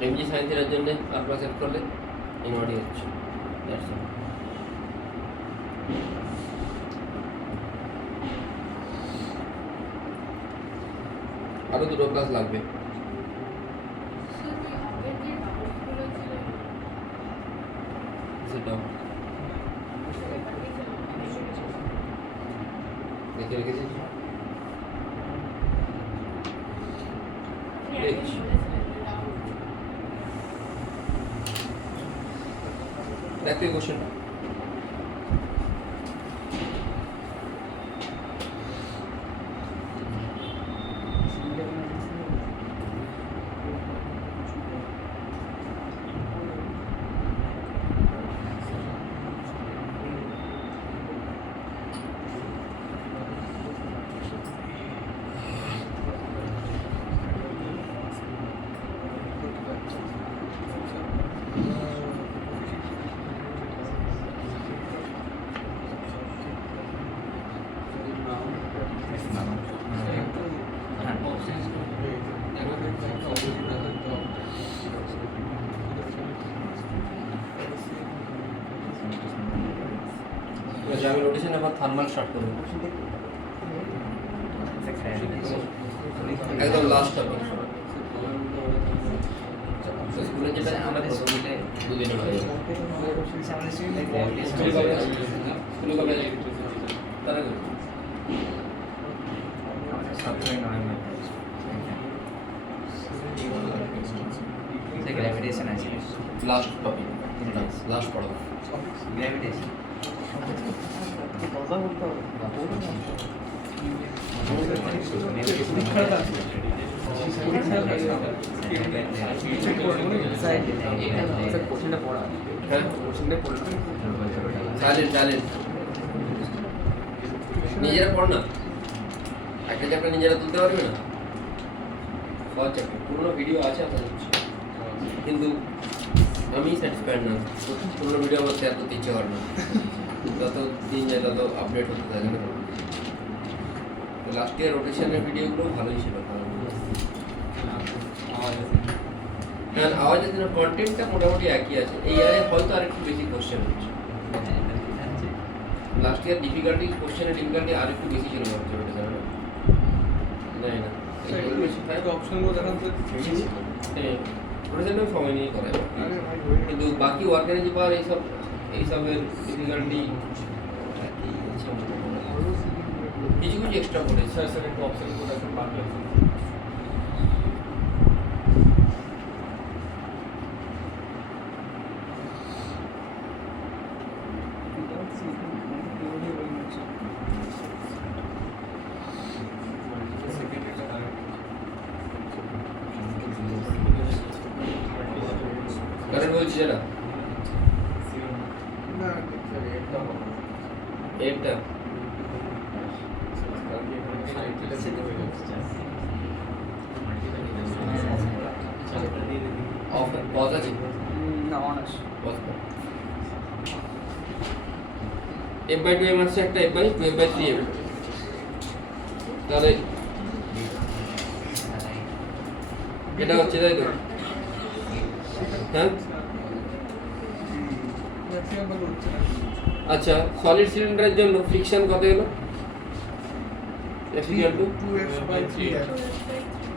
এমজি সাইন থিটার জন্য আর ক্রস এফ করলে ইনওয়ার্ডই হচ্ছে দ্যাটস অল আরো দুটো ক্লাস লাগবে সেটাও দেখে রেখেছি দেখতে কোশ্চেনটা আমি রোটেশন আবার থার্মাল স্টার্ট করব একদম লাস্ট টপিক স্কুলে যেটা আমরা প্রথমে দুদিনে হয়ে যাবে স্কুলে কবে তারা গ্র্যাভিটেশন আছে লাস্ট টপিক লাস্ট পড়া গ্র্যাভিটেশন কোশ্চেনটা পড়া হ্যাঁ কোশ্চেনটা পড়লাম চ্যালেঞ্জ নিজেরা পড় না একটা চ্যাপ্টার নিজেরা তুলতে পারবে না ফার্স্ট চ্যাপ্টার পুরোনো ভিডিও আছে আপনার কিন্তু আমি স্যাটিসফাইড না পুরোনো ভিডিও আমার শেয়ার করতে ইচ্ছে করে না যত দিন যায় তত আপডেট হতে থাকে না লাস্ট ইয়ার রোটেশনের ভিডিওগুলো ভালোই ছিল হ্যাঁ আওয়াজ আছে না কন্টেন্টটা মোটামুটি একই আছে এই ইয়ারে হয়তো আর একটু বেশি কোশ্চেন হচ্ছে লাস্ট ইয়ার ডিফিকাল্টি কোশ্চেনের ডিফিকাল্টি আর একটু বেশি ছিল ভাবছি ওটা জানো না না অপশনগুলো দেখান তো ওটা জন্য সময় নিয়ে করা যাবে কিন্তু বাকি ওয়ার্কারে পাওয়ার এইসবের ডিফিকাল্টি কিছু কিছু এক্সট্রা করে স্যার স্যার একটু অপশন করে একটা পার্ট কারেন্ট বলছি যেটা এইটটা অফ পজ আছে না অনার্স পজ এফ বাই টু এম আসছে একটা F by two F by three M তাহলে এটা হচ্ছে তাই তো হ্যাঁ আচ্ছা সলিড সিলিন্ডারের জন্য ফ্রিকশন কত এলো F equal to 2f by 3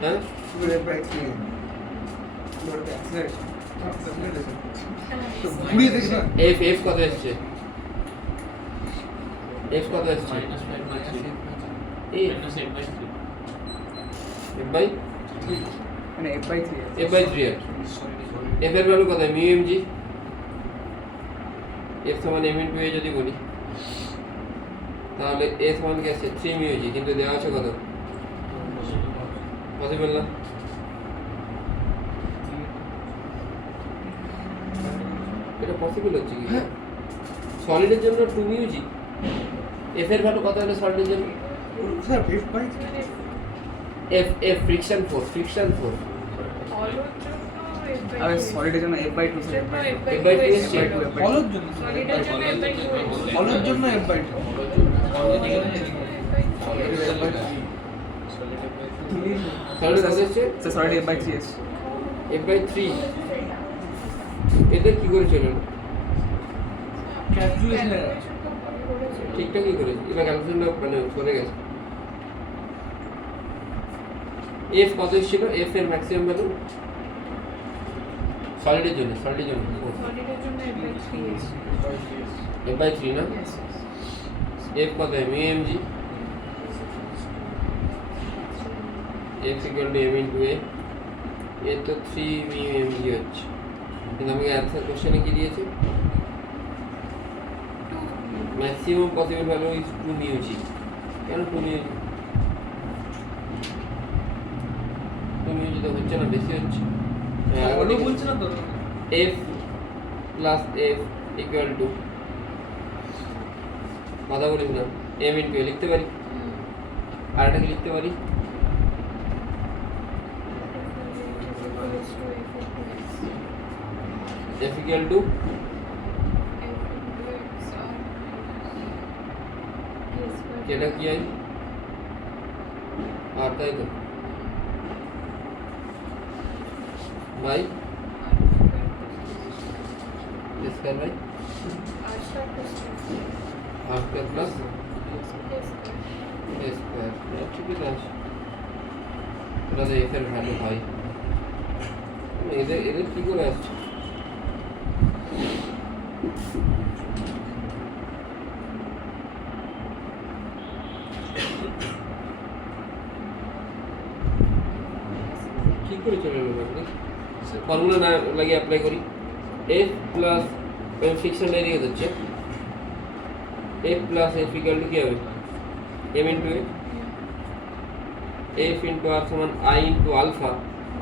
হ্যাঁ 2f by 3 ঘুরিয়ে দেখি না F F কত এসছে F কত এসছে F বাই মানে f/3 F বাই 3 F এর ভ্যালু কত মিউ mg F সমান m ইনটু a যদি বলি তাহলে a সমান কি আছে 3 মিউ g কিন্তু দেওয়া আছে কত পসিবল না এটা পসিবল হচ্ছে কি সলিডের জন্য 2 মিউ g f এর ভ্যালু কত হলো সলিডের জন্য sir f by f friction force আরে সলিডের জন্য f/2 স্যার F by 2 এসছে ফলোর জন্য ফলোর জন্য f by 2 সলিড কত এসছে স্যার সলিড f/3 এসছে f বাই 3 এদের কি করে চলল ক্যালকুলেশন ঠিকঠাক কি করে এটা ক্যালকুলেশনটা মানে চলে গেছে f কত এসেছিল f এর ম্যাক্সিমাম ভ্যালু সলিডের জন্য সলিডের জন্য F/3 এসছে। F/3 না Yes, yes. F কত mu M G F equal to m into a a তো 3 মিউ এম জি হচ্ছে কিন্তু আমাকে অ্যান্সার কোশ্চেনে কি দিয়েছে maximum possible value is 2 mu g কেন 2 মিউ জি 2 মিউ জি তো হচ্ছে না বেশি হচ্ছে ওটা বলছে না তো f plus f equal to কথা বলিস না m ইন্টু a লিখতে পারি আর এটাকে লিখতে পারি f ইকুয়াল টু এটা কি হয় আর তাই তো by square by R square plus a square ঠিকই তো আছে এটা তো f এর ভ্যালু হয় এদের কি করে আসছে কি করে চলে এলো আপনি ফর্মুলা না লাগিয়ে অ্যাপ্লাই করি f প্লাস ফিকশনটা এদিকে হচ্ছে f plus f equal to কি হবে m into a f into r সমান i ইন্টু আলফা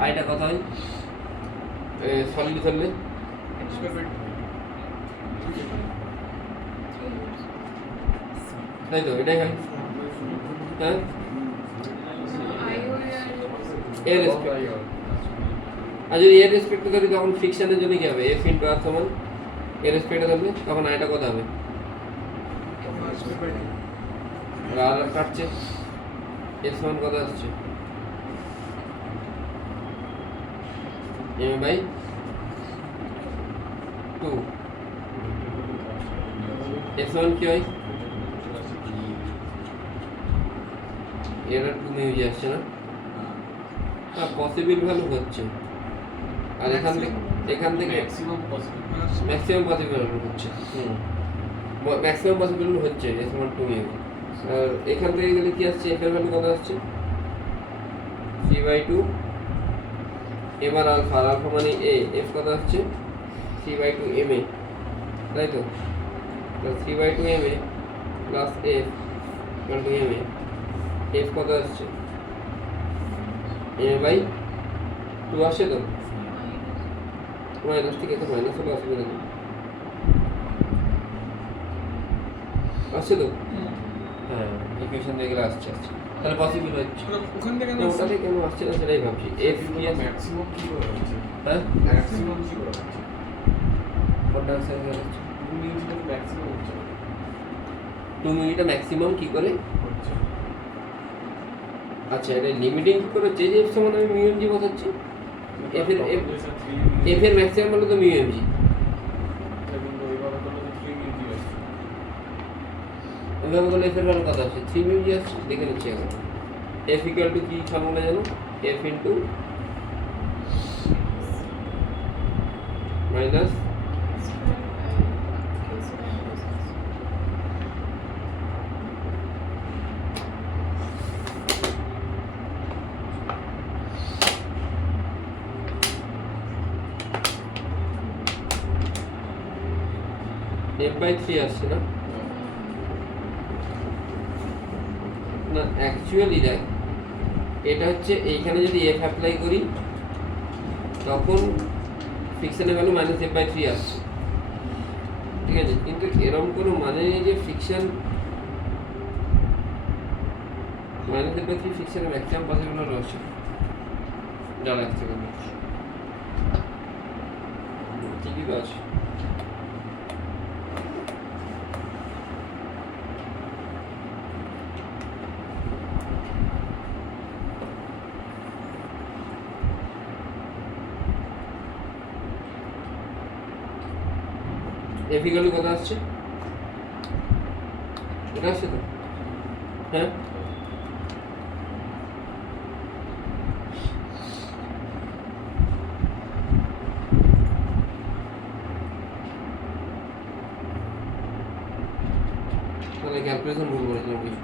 আইটা কত হয় সলিড ফেললে তাই তো এটাই হয় হ্যাঁ এর রেসপেক্ট আর যদি এর রেসপেক্টে ধরি তখন ফিকশনের জন্য কি হবে f ইন্টু r সমান এর রেসপেক্টে ধরলে তখন আইটা কত হবে আর কাটছে f সমান কত আসছে m বাই 2 f সমান কি হয় এর 2 মিউ জি আসছে না হ্যাঁ পসিবল ভ্যালু হচ্ছে আর এখান থেকে ম্যাক্সিমাম পসিবল ভ্যালু হচ্ছে ম্যাক্সিমাম পসিবল হচ্ছে এ সমান 2 মিউ আর এখান থেকে গেলে কি আসছে f এর ভ্যালু কত আসছে 3/2 এবার আলফা আলফা মানে a f কত আসছে 3/2 ma তাই তো 3/2 ma plus f equal to ma f কত আসছে a বাই 2 আসে তো মাইনাস থেকে তো মাইনাস হলে অসুবিধা নেই আসছে তো হ্যাঁ ইকুয়েশন দিয়ে গেলে আসছে তাহলে পসিবল হচ্ছে ওখান থেকে ওটাতে কেন আসছে না সেটাই ভাবছি f কি আছে ম্যাক্সিমাম কি করে হচ্ছে হ্যাঁ ম্যাক্সিমাম কি করে হচ্ছে কোনটা আসছে হচ্ছে 2 মিনিটের ম্যাক্সিমাম হচ্ছে 2 মিনিটে ম্যাক্সিমাম কি করে হচ্ছে আচ্ছা এটা লিমিটিং কি করে যে f সমান আমি মিউ এমজি বসাচ্ছি f এর ম্যাক্সিমাম হলো তো মিউ এমজি কিন্তু এইভাবে করলে তো 3 মিনিট আসছে ওইভাবে করলে f এর ভ্যালু কত আসছে 3 মিউ জি আসছে দেখে নিচ্ছি এখন f ইকুয়াল টু কি ফর্মুলা জানো f ইন্টু মাইনাস f/3 আসছে না না অ্যাকচুয়ালি দেখ এটা হচ্ছে এইখানে যদি f অ্যাপ্লাই করি তখন ফিকশনের ভ্যালু মাইনাস f/3 আসছে ঠিক আছে কিন্তু এরকম কোনো মানে নেই যে ফিকশন মাইনাস f/3 ফিকশনের ম্যাক্সিমাম পসিবল রয়েছে যা লাগছে কিন্তু ঠিকই তো আছে f ইকুয়াল টু কত আসছে এটা আসছে তো হ্যাঁ তাহলে ক্যালকুলেশন ভুল করেছিলাম কিছু।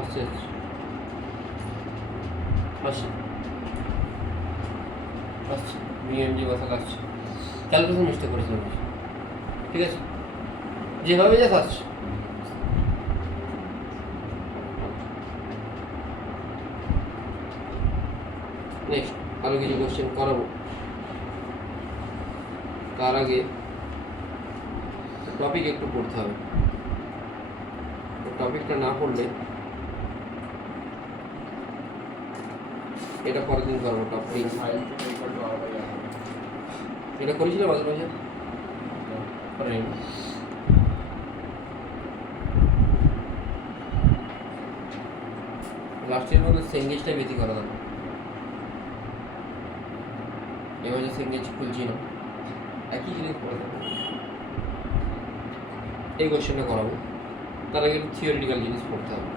আসছে আসছে আসছে বিএমজি মশালা আসছে, ক্যালকুলেশন মিস্টেক করেছিলাম কিছু। ঠিক আছে, যেভাবে যা আসছে। নেক্সট আরও কিছু কোশ্চেন করাবো, তার আগে টপিক একটু পড়তে হবে। টপিকটা না পড়লে এটা পরের দিন করবো। টপিক ফাইল থেকে equal to r by r. এটা করেছিলাম আগের বছর, করাইনি। লাস্টের মধ্যে সেঙ্গেজটা বেশি করা দরকার। এবছর সেঙ্গেজ খুলছি না, একই জিনিস পড়ে যাবে। এই কোশ্চেনটা করাবো, তার আগে একটু থিওরিটিক্যাল জিনিস পড়তে হবে।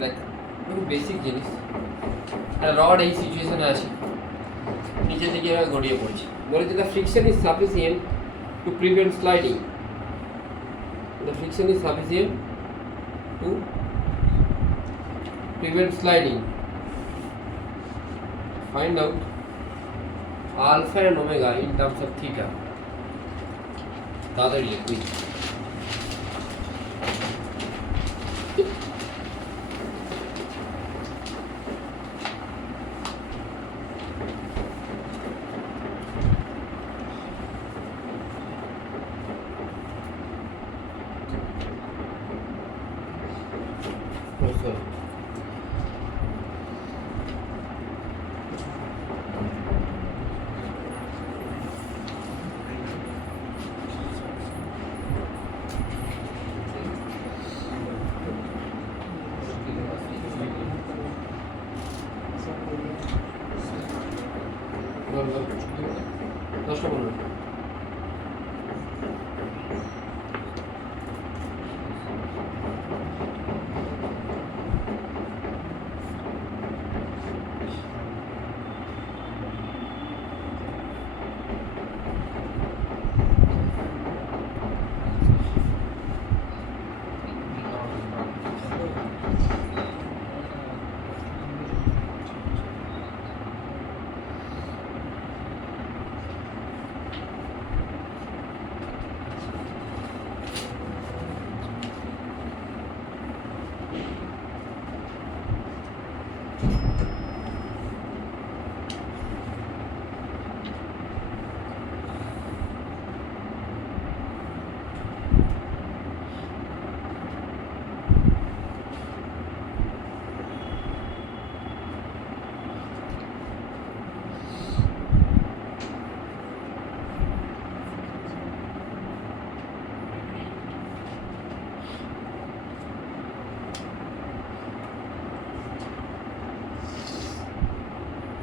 দেখ খুব বেসিক জিনিস, রড এই সিচুয়েশনে আছে, নিচে থেকে এভাবে গড়িয়ে পড়ছে, বলেছে the friction is sufficient to prevent sliding. The friction is sufficient two prevent sliding. Find out alpha and omega in terms of theta. তাড়াতাড়ি লিখবি। দশটা বলুন।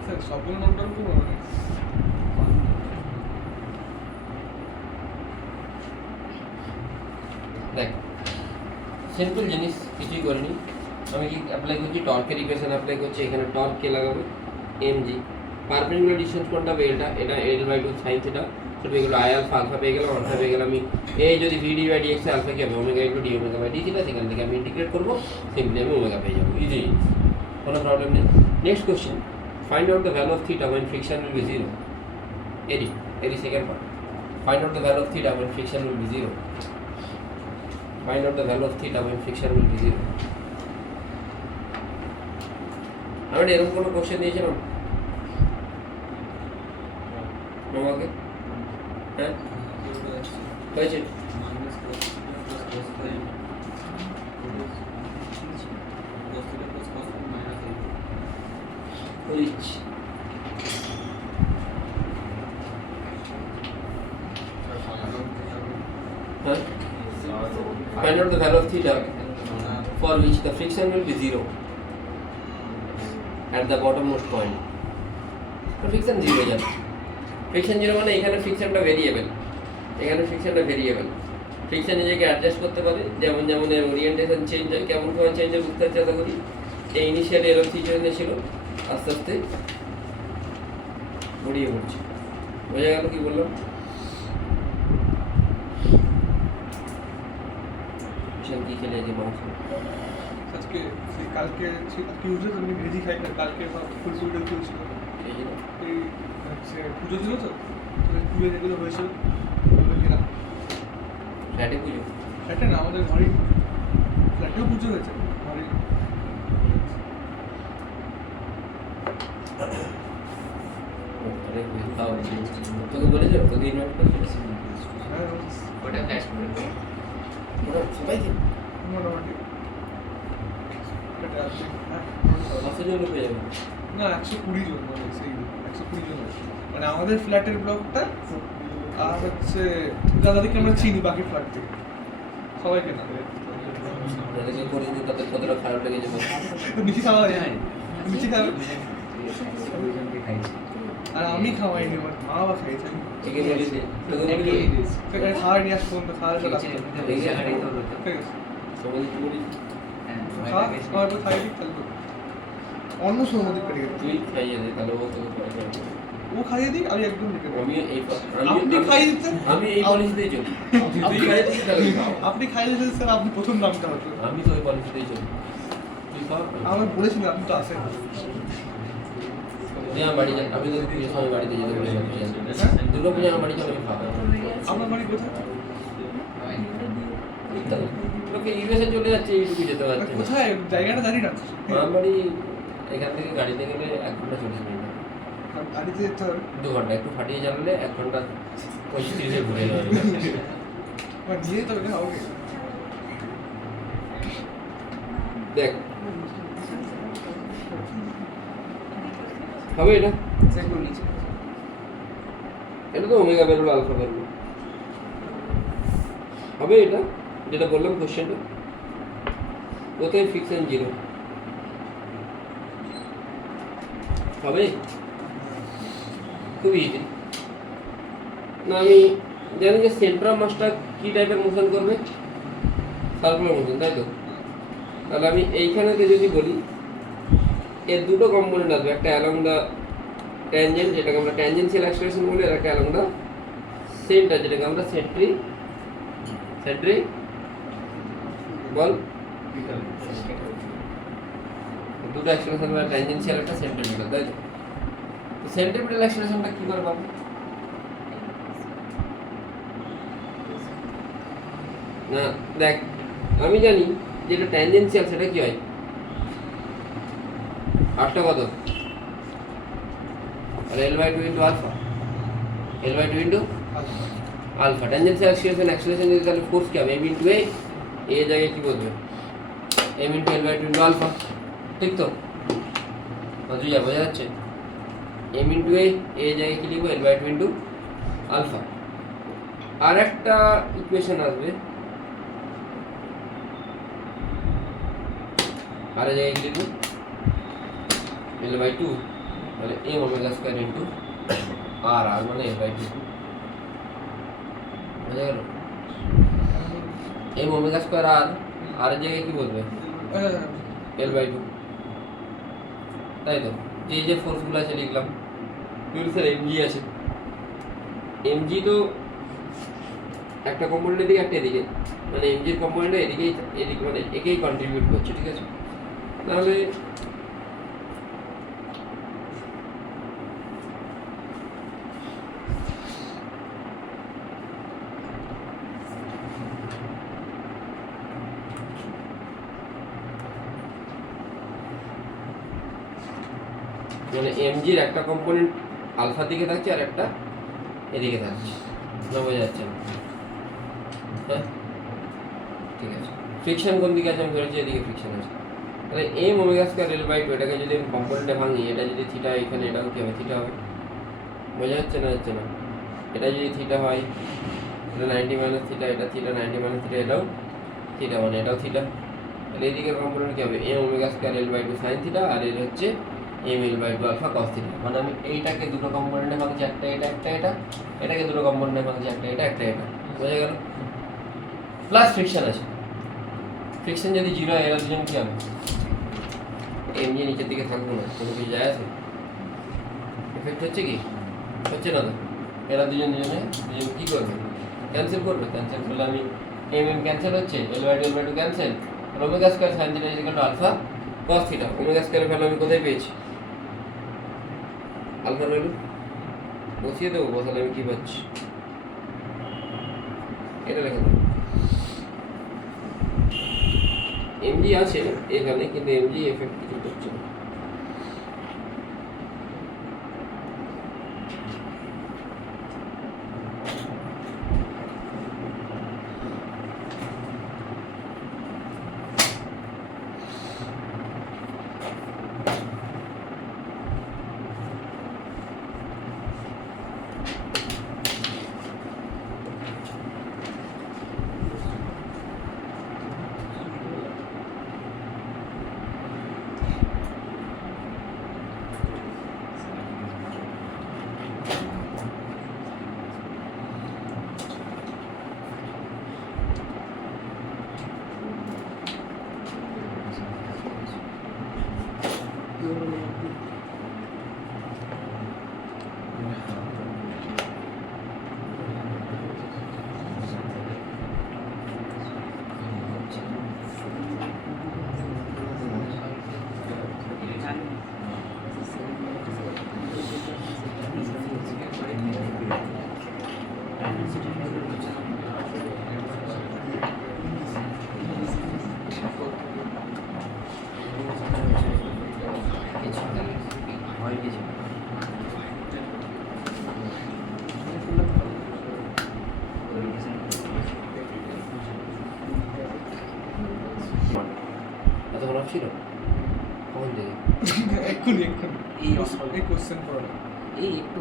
স্যার সবগুলো নোট ডাউন করবো মানে দেখ সিম্পল জিনিস, কিছুই করিনি আমি। কি অ্যাপ্লাই করছি? টর্কের ইকুয়েশন অ্যাপ্লাই করছি। এখানে টর্ক কে লাগাবে? এমজি। পারপেন্ডিকুলার ডিসটেন্স কোনটা হবে? এটা L/2 sin থিটা। সেটা পেয়ে গেল আই আলফা, আলফা পেয়ে গেলাম, আলফা পেয়ে গেলাম আমি। এই যদি ভিডি বাই ডিএক্স আলফা কি হবে? Omega into D omega by D theta. সেখান থেকে আমি ইন্টিগ্রেট করবো, সিম্পলি আমি ওমেগা পেয়ে যাবো। ইজি, কোনো প্রবলেম নেই। Next question, find out the value of theta when friction will be 0. এরি second part. Find out the value of theta when friction will be 0. Find out the value of theta when friction will be 0. আমি এরকম কোনো question দিয়েছিলাম আমাকে? হ্যাঁ হয়েছে। হ্যাঁ, find out the value of theta for which the friction will be 0 at the bottommost point. তো friction 0 হয়ে যাবে। ফ্রিকশন 0 মানে এখানে ফ্রিকশনটা ভেরিয়েবল, এখানে ফ্রিকশনটা ভেরিয়েবল। ফ্রিকশন নিজেকে অ্যাডজাস্ট করতে পারে, যেমন যেমন এর ওরিয়েন্টেশন চেঞ্জ হয়, কেমন সময় চেঞ্জ হয় বুঝতে চেষ্টা করি। এই ইনিশিয়াল এরকম সিচুয়েশনে ছিল, আস্তে আস্তে গড়িয়ে পড়ছে। বোঝা গেল কি বললাম? কি খেলে যে মাংস আজকে কালকে টিউসডে তো আমি ভেজি খাই না, কালকে ফুলফুল ছিল খেয়েছিল। এই হচ্ছে পুজো ছিল তো, পুজো যেগুলো হয়েছিল ওগুলো খেলাম। ফ্ল্যাটে পুজো? ফ্ল্যাটে না, আমাদের ঘরেই ফ্ল্যাটেও পুজো হয়েছে ঘরেই। তোকে বলেছে, তোকে ইনভাইট করেছে? হ্যাঁ ওটা ফ্ল্যাশ করে দাও। ওরা সবাইকে মোটামুটি ফ্ল্যাটে আছে। হ্যাঁ 500 জন লোক হয়ে যাবে। না 120 জন, মানে সেই 120 জন আছে। মানে আমাদের ফ্ল্যাটের ব্লকটা আর হচ্ছে যাদেরকে আমরা চিনি বাকি ফ্ল্যাট থেকে সবাইকে না। যাদেরকে করে দিই তাদের কতটা খারাপ লেগেছে বল। তো নিচে খাওয়া যায়, নিচে খাওয়া আর আমি খাওয়াইনি, আমার মা বাবা খাইছে। চিকেন বলিস তোকে বলিস সেখানে খাওয়াই নিয়ে আসবো না, খাওয়ার সাথে আসতে হবে। ঠিক আছে সবাই কি বলিস? খাওয়ার পর খাই দিই তাহলে অন্য সময় পেটে গেছে। তুই খাইয়ে দে, তাহলে ও তোকে পরে খাইয়ে দেবে। ও খাইয়ে দিই, আমি একদম রেখে দেবো। আমি এই আপনি খাইয়ে দিচ্ছেন, আমি এই পলিসিতেই চলি। তুই খাইয়ে দিস তাহলে আমি খাবো। আপনি খাইয়ে দিচ্ছেন স্যার, আপনি প্রথম নামটা হতো। আমি তো ওই পলিসিতেই চলি। তুই খাও। আমি বলেছিলাম আপনি তো আসেন। তুই আমার বাড়ি যা, আমি তোকে পুজোর সময় বাড়িতে যেতে বলেছিলাম। দুর্গা পুজো আমার বাড়ি চলে আমি খাবো। আপনার বাড়ি কোথায়? লোকে ইউএসএ চলে যাচ্ছে, এইটুকু যেতে পারছে না। কোথায় জায়গাটা জানি না। আমার বাড়ি এখান থেকে গাড়িতে গেলে 1 ঘন্টা 40 মিনিট। গাড়িতে যেতে হবে, 2 ঘন্টা, একটু ফাটিয়ে চালালে 1 ঘন্টা 35 ঘুরে যাবে। আমার নিয়ে যেতে হবে ওকে। দেখ হবে এটা, একদম নিচে। এটা তো ওমেগা বেরোলো আলফা বেরোলো, হবে এটা যেটা বললাম কোশ্চেনটা। কোথায় ফিকশন 0 হবে? খুব ইজি না। আমি জানি যে সেন্ট্রাল মাসটা কি টাইপের মোশন করবে, সার্কুলার মোশন, তাই তো? তাহলে আমি এইখানেতে যদি বলি এর দুটো কম্পোনেন্ট আসবে, একটা অ্যালং দ্য ট্যানজেন্ট যেটাকে আমরা ট্যানজেন্সিয়াল অ্যাক্সিলারেশন বলি, আর একটা অ্যালং দ্য সেন্টার যেটাকে আমরা সেন্ট্রি বল। দুটো অ্যাক্সিলারেশন মানে ট্যানজেন্সিয়াল একটা সেন্ট্রিপিটাল, তাই তো? তো সেন্ট্রিপিটাল অ্যাক্সিলারেশনটা কি করে পাবো? না দেখ, আমি জানি যেটা ট্যানজেন্সিয়াল সেটা কি হয়, আটটা কত? আর L/2 into alpha, L/2 into alpha. Tangential acceleration যদি তাহলে ফোর্স কি হবে? m ইন্টু এ জায়গায় কি বলবে? m into L/2 into alpha, ঠিক তো? বোঝা যাচ্ছে? m ইন্টু এ জায়গায় কি লিখবো? L/2 into alpha. আর একটা ইকুয়েশন আসবে, আর জায়গায় কি লিখবো? L/2 মানে m ওমেগা স্কয়ার ইন্টু আর, আর মানে L/2। বোঝা গেল? m ওমেগা স্কয়ার আর এর জায়গায় কি বলবে? L/2, তাই তো? যে ফোর্সগুলো আছে লিখলাম। স্যার mg আছে, mg তো একটা কম্পোনেন্টের দিকে একটা এদিকে, মানে mg এর কম্পোনেন্টটা এদিকে মানে একেই কন্ট্রিবিউট করছে, ঠিক আছে? তাহলে মানে mg এর একটা কম্পোনেন্ট আলফার দিকে থাকছে আর একটা এদিকে থাকছে, না বোঝা যাচ্ছে না? হ্যাঁ ঠিক আছে। ফ্রিকশন কোন দিকে আছে? আমি ধরেছি এদিকে ফ্রিকশন আছে। তাহলে m ওমেগা স্কয়ার L/2 এটাকে যদি আমি কম্পোনেন্টে ভাঙি, এটা যদি থিটা, এখানে এটাও কি হবে? থিটা হবে। বোঝা যাচ্ছে না? যাচ্ছে না? এটা যদি থিটা হয়, এটা 90 মাইনাস থিটা, এটা থিটা 90 মাইনাস থিটা, এটাও থিটা, মানে এটাও থিটা। তাহলে এদিকের কম্পোনেন্ট কি হবে? m omega square L/2 sine theta, আর এর হচ্ছে m L/2 alpha cos theta. মানে আমি এইটাকে দুটো কম্পোনেন্টে ভাঙছি, একটা এটা একটা এটা, এটাকে দুটো কম্পোনেন্টে ভাঙছি, একটা এটা একটা এটা। বোঝা গেল? প্লাস ফ্রিকশন আছে। ফ্রিকশন যদি জিরো হয় এরা দুজন কি হবে? এমজি নিচের দিকে থাকবো না, কোনো কিছু যায় আছে? এফেক্ট হচ্ছে কি? হচ্ছে না তো? এরা দুজন কি করবে? ক্যান্সেল করবে। ক্যান্সেল করলে আমি এম ক্যান্সেল হচ্ছে, L/2 ক্যান্সেল, আর omega square sine theta is equal to alpha cos theta. ওমেগা স্কয়ারের ভ্যালু আমি কোথায় পেয়েছি? আলফার ভ্যালু বসিয়ে দেবো, বসালে আমি কি পাচ্ছি? এটা লেখা দেবো। এমজি আছে এখানে, কিন্তু এমজি এফেক্ট কিছু করছে না। এতক্ষণ ছিল কখন থেকে? এক্ষুনি এই এই কোশ্চেন পড়া এই একটু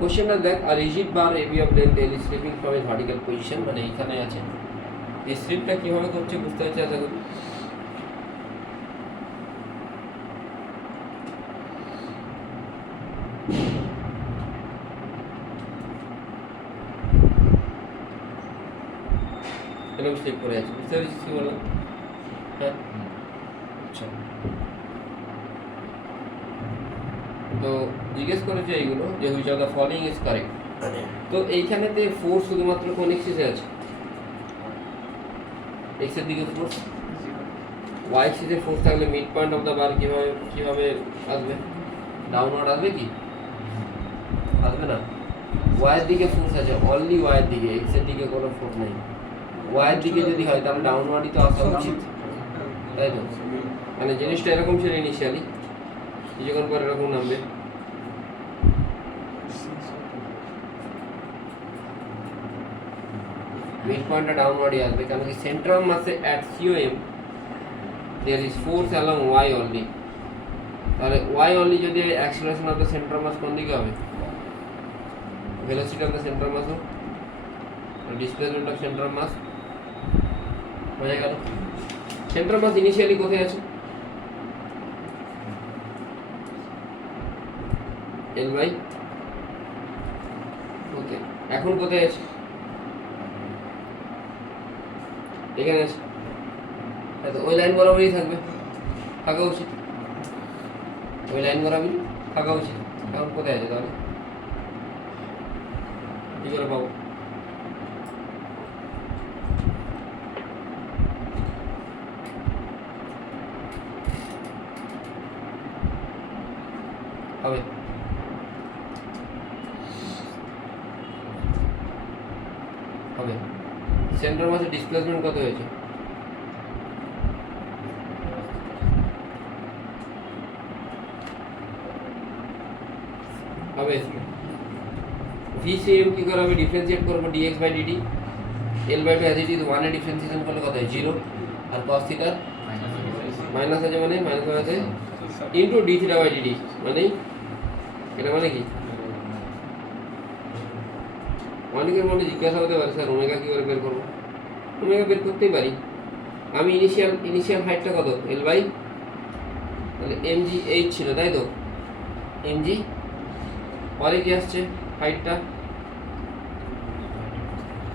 কোশ্চেনটা দেখ, আর rigid bar AB of length L is slipping from a vertical position, মানে এইখানে আছে। এই স্লিপটা কীভাবে করছে বুঝতে পারছি আশা করি। এরকম স্লিপ করে আছে, বুঝতে পেরেছিস কী বললাম? হ্যাঁ, আচ্ছা। তো জিজ্ঞেস করেছে এইগুলো যে which of the following is correct. তো এইখানেতে ফোর্স শুধুমাত্র কোন এক্সিসে আছে? এক্সের দিকে ফোর্স, ওয়াই এক্সিসে ফোর্স থাকলে মিড পয়েন্ট অফ দ্য বার কিভাবে আসবে? ডাউনওয়ার্ড আসবে কি? আসবে না। ওয়াইয়ের দিকে ফোর্স আছে, অনলি ওয়াইয়ের দিকে, এক্সের দিকে কোনো ফোর্স নেই। ওয়াইয়ের দিকে যদি হয় তাহলে ডাউনওয়ার্ডই তো আসা উচিত, তাই তো? মানে জিনিসটা এরকম ছিল ইনিশিয়ালি, কিছুক্ষণ পর এরকম নামবে। মিড পয়েন্টটা ডাউনওয়ার্ডই আসবে, কারণ কি সেন্টার অফ মাসে at COM there is force along Y only. তাহলে ওয়াই অনলি যদি acceleration of the centre mass কোন দিকে হবে? Velocity of the centre mass হোক, ডিসপ্লেসমেন্ট অফ সেন্টার মাস হয়ে গেল। সেন্টার মাস ইনিশিয়ালি কোথায় আছে? L/, ওকে। এখন কোথায় আছে? এখানে আছে। ওই লাইন বরাবরই থাকা উচিত, ওই লাইন বরাবরই থাকা উচিত। এখন কোথায় আছে তাহলে? কি করে পাবো? হবে হবে সেন্টার মাসে ডিসপ্লেসমেন্ট কত হয়েছে? হবে VCM কি করে? আমি ডিফারেন্সিয়েট করবো dx/dt, L/2 as it is 1 A differentiation করলে কত হয়? 0। আর cos থিটা মাইনাস আছে, মানে মাইনাস আছে ইন্টু d/dt, মানে এটা মানে কি? অনেকের মনে জিজ্ঞাসা হতে পারে স্যার ওমেগা কী করে বের করবো? ওমেগা বের করতেই পারি। আমি ইনিশিয়াল হাইটটা কত? L/, তাহলে mg h ছিল, তাই তো? mg পরে কি আসছে? হাইটটা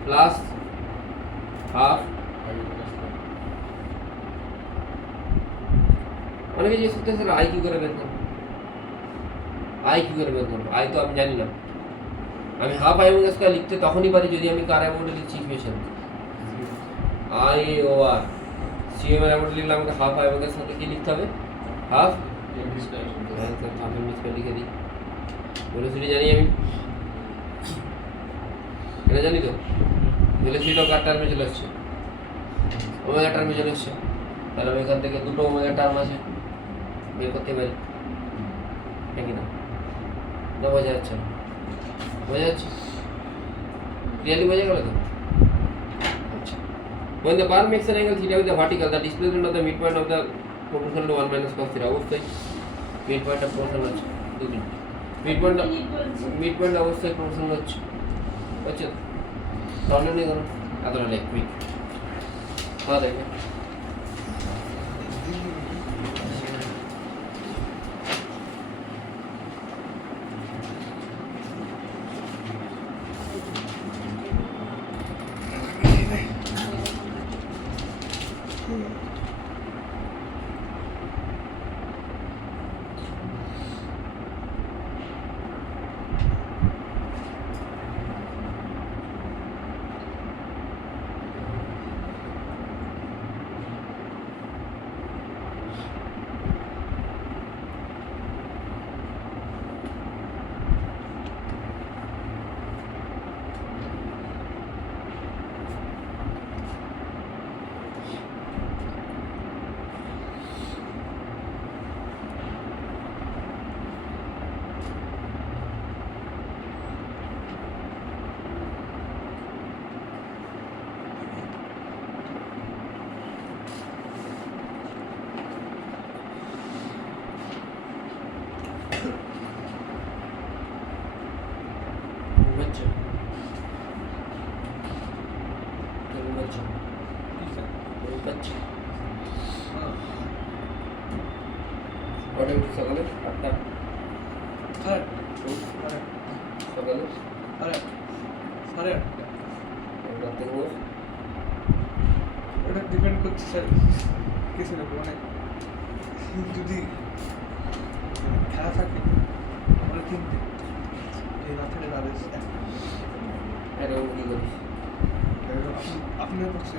প্লাস হাফ, অনেকে জিজ্ঞেস করতে স্যার আই কি করে বের করবো, আই কি করে বের করবো, আই তো আমি জানি না। আমি হাফ আই ওমেগা স্কয়ার লিখতে তখনই পারি যদি আমি কার অ্যামাউন্টে লিখছি equation, I over C M এর অ্যামাউন্টে লিখলে আমাকে হাফ আই ওমেগা স্কয়ার কি লিখতে হবে, হাফ হাফ এম স্কয়ার লিখে দিই, ভেলোসিটি জানি আমি, এটা জানি তো, ভেলোসিটিটাও কার টার্মে চলে আসছে, ওমেগা টার্মে চলে আসছে, তাহলে আমি এখান থেকে দুটো ওমেগা টার্ম আছে বের করতে পারি, নাকি না? না বোঝা যাচ্ছে না, বোঝা যাচ্ছে, ক্লিয়ারলি বোঝা গেল তো? আচ্ছা, when the bar makes an angle theta with the vertical, the displacement of the midpoint of the proportional to 1 minus cos theta, অবশ্যই midpoint of proportional আছে, দুদিন midpoint অবশ্যই proportional হচ্ছে, বুঝছো? প্রবলেম নেই কোনো, এতটা লেখ কুইক, হ্যাঁ দেখবে সকালে 8টা সকালে সাড়ে আটটা রাতে ঘুমোস, ওটা ডিপেন্ড করছে স্যার কিসের উপর, মানে যদি খেলা থাকে আমরা কিনতে এই রাতের আদেশ এটা কি করিস? আপনার হচ্ছে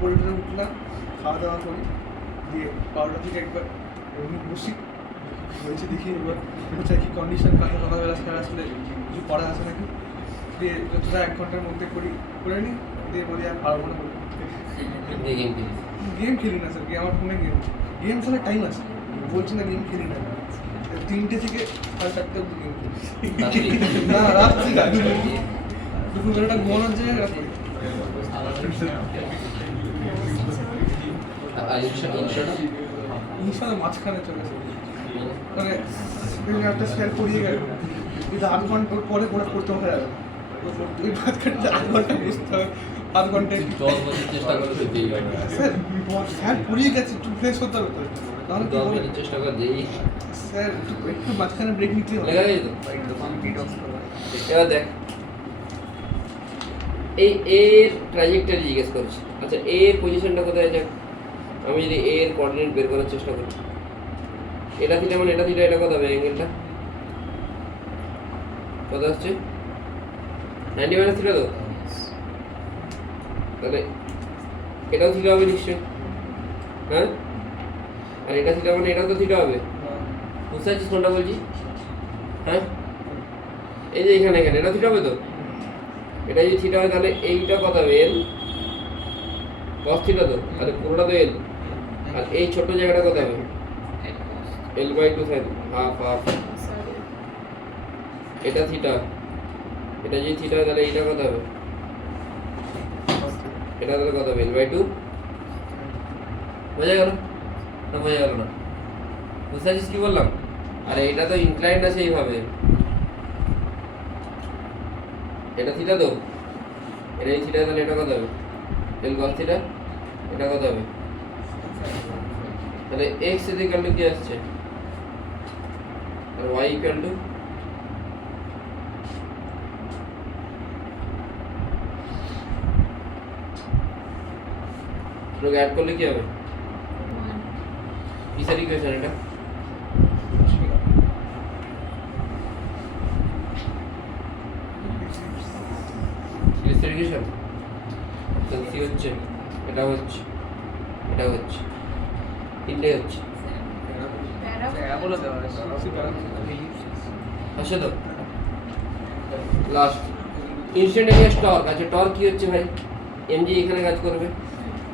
পরিবারে উঠলাম, খাওয়া দাওয়া করি, দিয়ে 12টা থেকে একবার এমনি বসি, বলছি দেখি এবার হচ্ছে কি কন্ডিশন, কালকে সকালবেলা স্যার আসলে কিছু পড়া আছে নাকি, দিয়ে যতটা 1 ঘন্টার মধ্যে করে নিই, দিয়ে বলি আর পারবো না, গেম খেলিস? গেম খেলি না স্যার, আমার ফোনে গেম খেলার টাইম আছে, বলছি না গেম খেলি না, 3টে থেকে 4:30 অব্দি গেম খেলি, না রাত্রি না, দুপুরবেলাটা ঘুমানোর জায়গায় রাত্রি। আর ইনশাল্লাহ মাঝখানে চলে আসে, মানে একটা স্যার পড়িয়ে গেল, কিন্তু 8 ঘন্টা পরে পড়তে হবে যাবে, ওই মাঝখানে 8 ঘন্টা বসতে হবে, 8 ঘন্টা 10 বছর চেষ্টা করে তো দিই ভাই, স্যার স্যার পড়িয়ে গেছে, একটু ফ্রেশ হতে হবে, তাহলে কি 10 হবে? বছর চেষ্টা করে দিই, স্যার একটু মাঝখানে ব্রেক নিতে হবে। লেখা গেছে তো? এবার দেখ, এই এর ট্র্যাজেক্টরি জিজ্ঞেস করছি, আচ্ছা এ এর পজিশনটা কোথায় আছে? আমি যদি এ এর কোঅর্ডিনেট বের করার চেষ্টা করি, এটা থিটা মানে এটা থিটা, এটা কত হবে অ্যাঙ্গেলটা? কত আসছে? 90 মাইনাস থিটা তো, তাহলে এটাও থিটা হবে নিশ্চয়ই, হ্যাঁ? আর এটা থিটা মানে এটাও তো থিটা হবে, বুঝতে পারছিস কোনটা বলছি? হ্যাঁ, এই যে এখানে এখানে এটা থিটা হবে তো, এটা যদি থিটা হয় তাহলে এইটা কত হবে? এল কস থিটা তো, তাহলে পুরোটা তো এল, আর এই ছোট জায়গাটা কত হবে? L/2 থাকে, হাফ হাফ, এটা থিটা, এটা যদি থিটা হয় তাহলে এইটা কত হবে? এটা তাহলে কত হবে? L/2, বোঝা গেল না? বোঝা গেল না? বুঝতে পারছিস কি বললাম? আরে এটা তো ইনক্লাইন্ড আছে এইভাবে, এটা থিটা তো, এটা এই থিটা তাহলে এটা কত হবে? L cos থিটা, এটা কত হবে? তাহলে x ইকুয়াল টু কি আসছে, আর y ইকুয়াল টু দুটোকে অ্যাড করলে কি হবে? কিসের ইকুয়েশন এটা? সিরিজের ইকুয়েশন। সি হচ্ছে, এটা হচ্ছে, এটা হচ্ছে, তিনটে হচ্ছে। বলে দেওয়া হয়েছে আসে তো লাস্ট ইনস্ট্যান্টেনিয়াস টর্ক আছে। টর্ক কি হচ্ছে ভাই? এমজি এখানে কাজ করবে,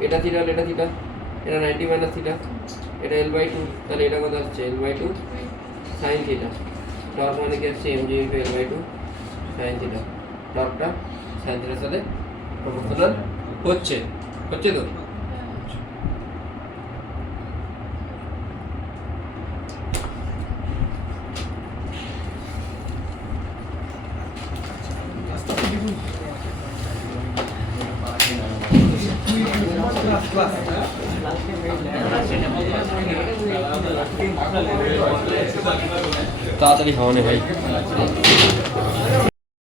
এটা থিটা, এটা থিটা, এটা 90 মাইনাস থিটা, এটা L/2, তাহলে এটা কত আসছে? L/2 sine theta. টর্ক মানে কি আসছে? M g into L/2 sine theta. টর্কটা সাইন থিটার সাথে প্রপোর্শনাল হচ্ছে, হচ্ছে তো? তাড়াতাড়ি খাওয়ানে ভাই।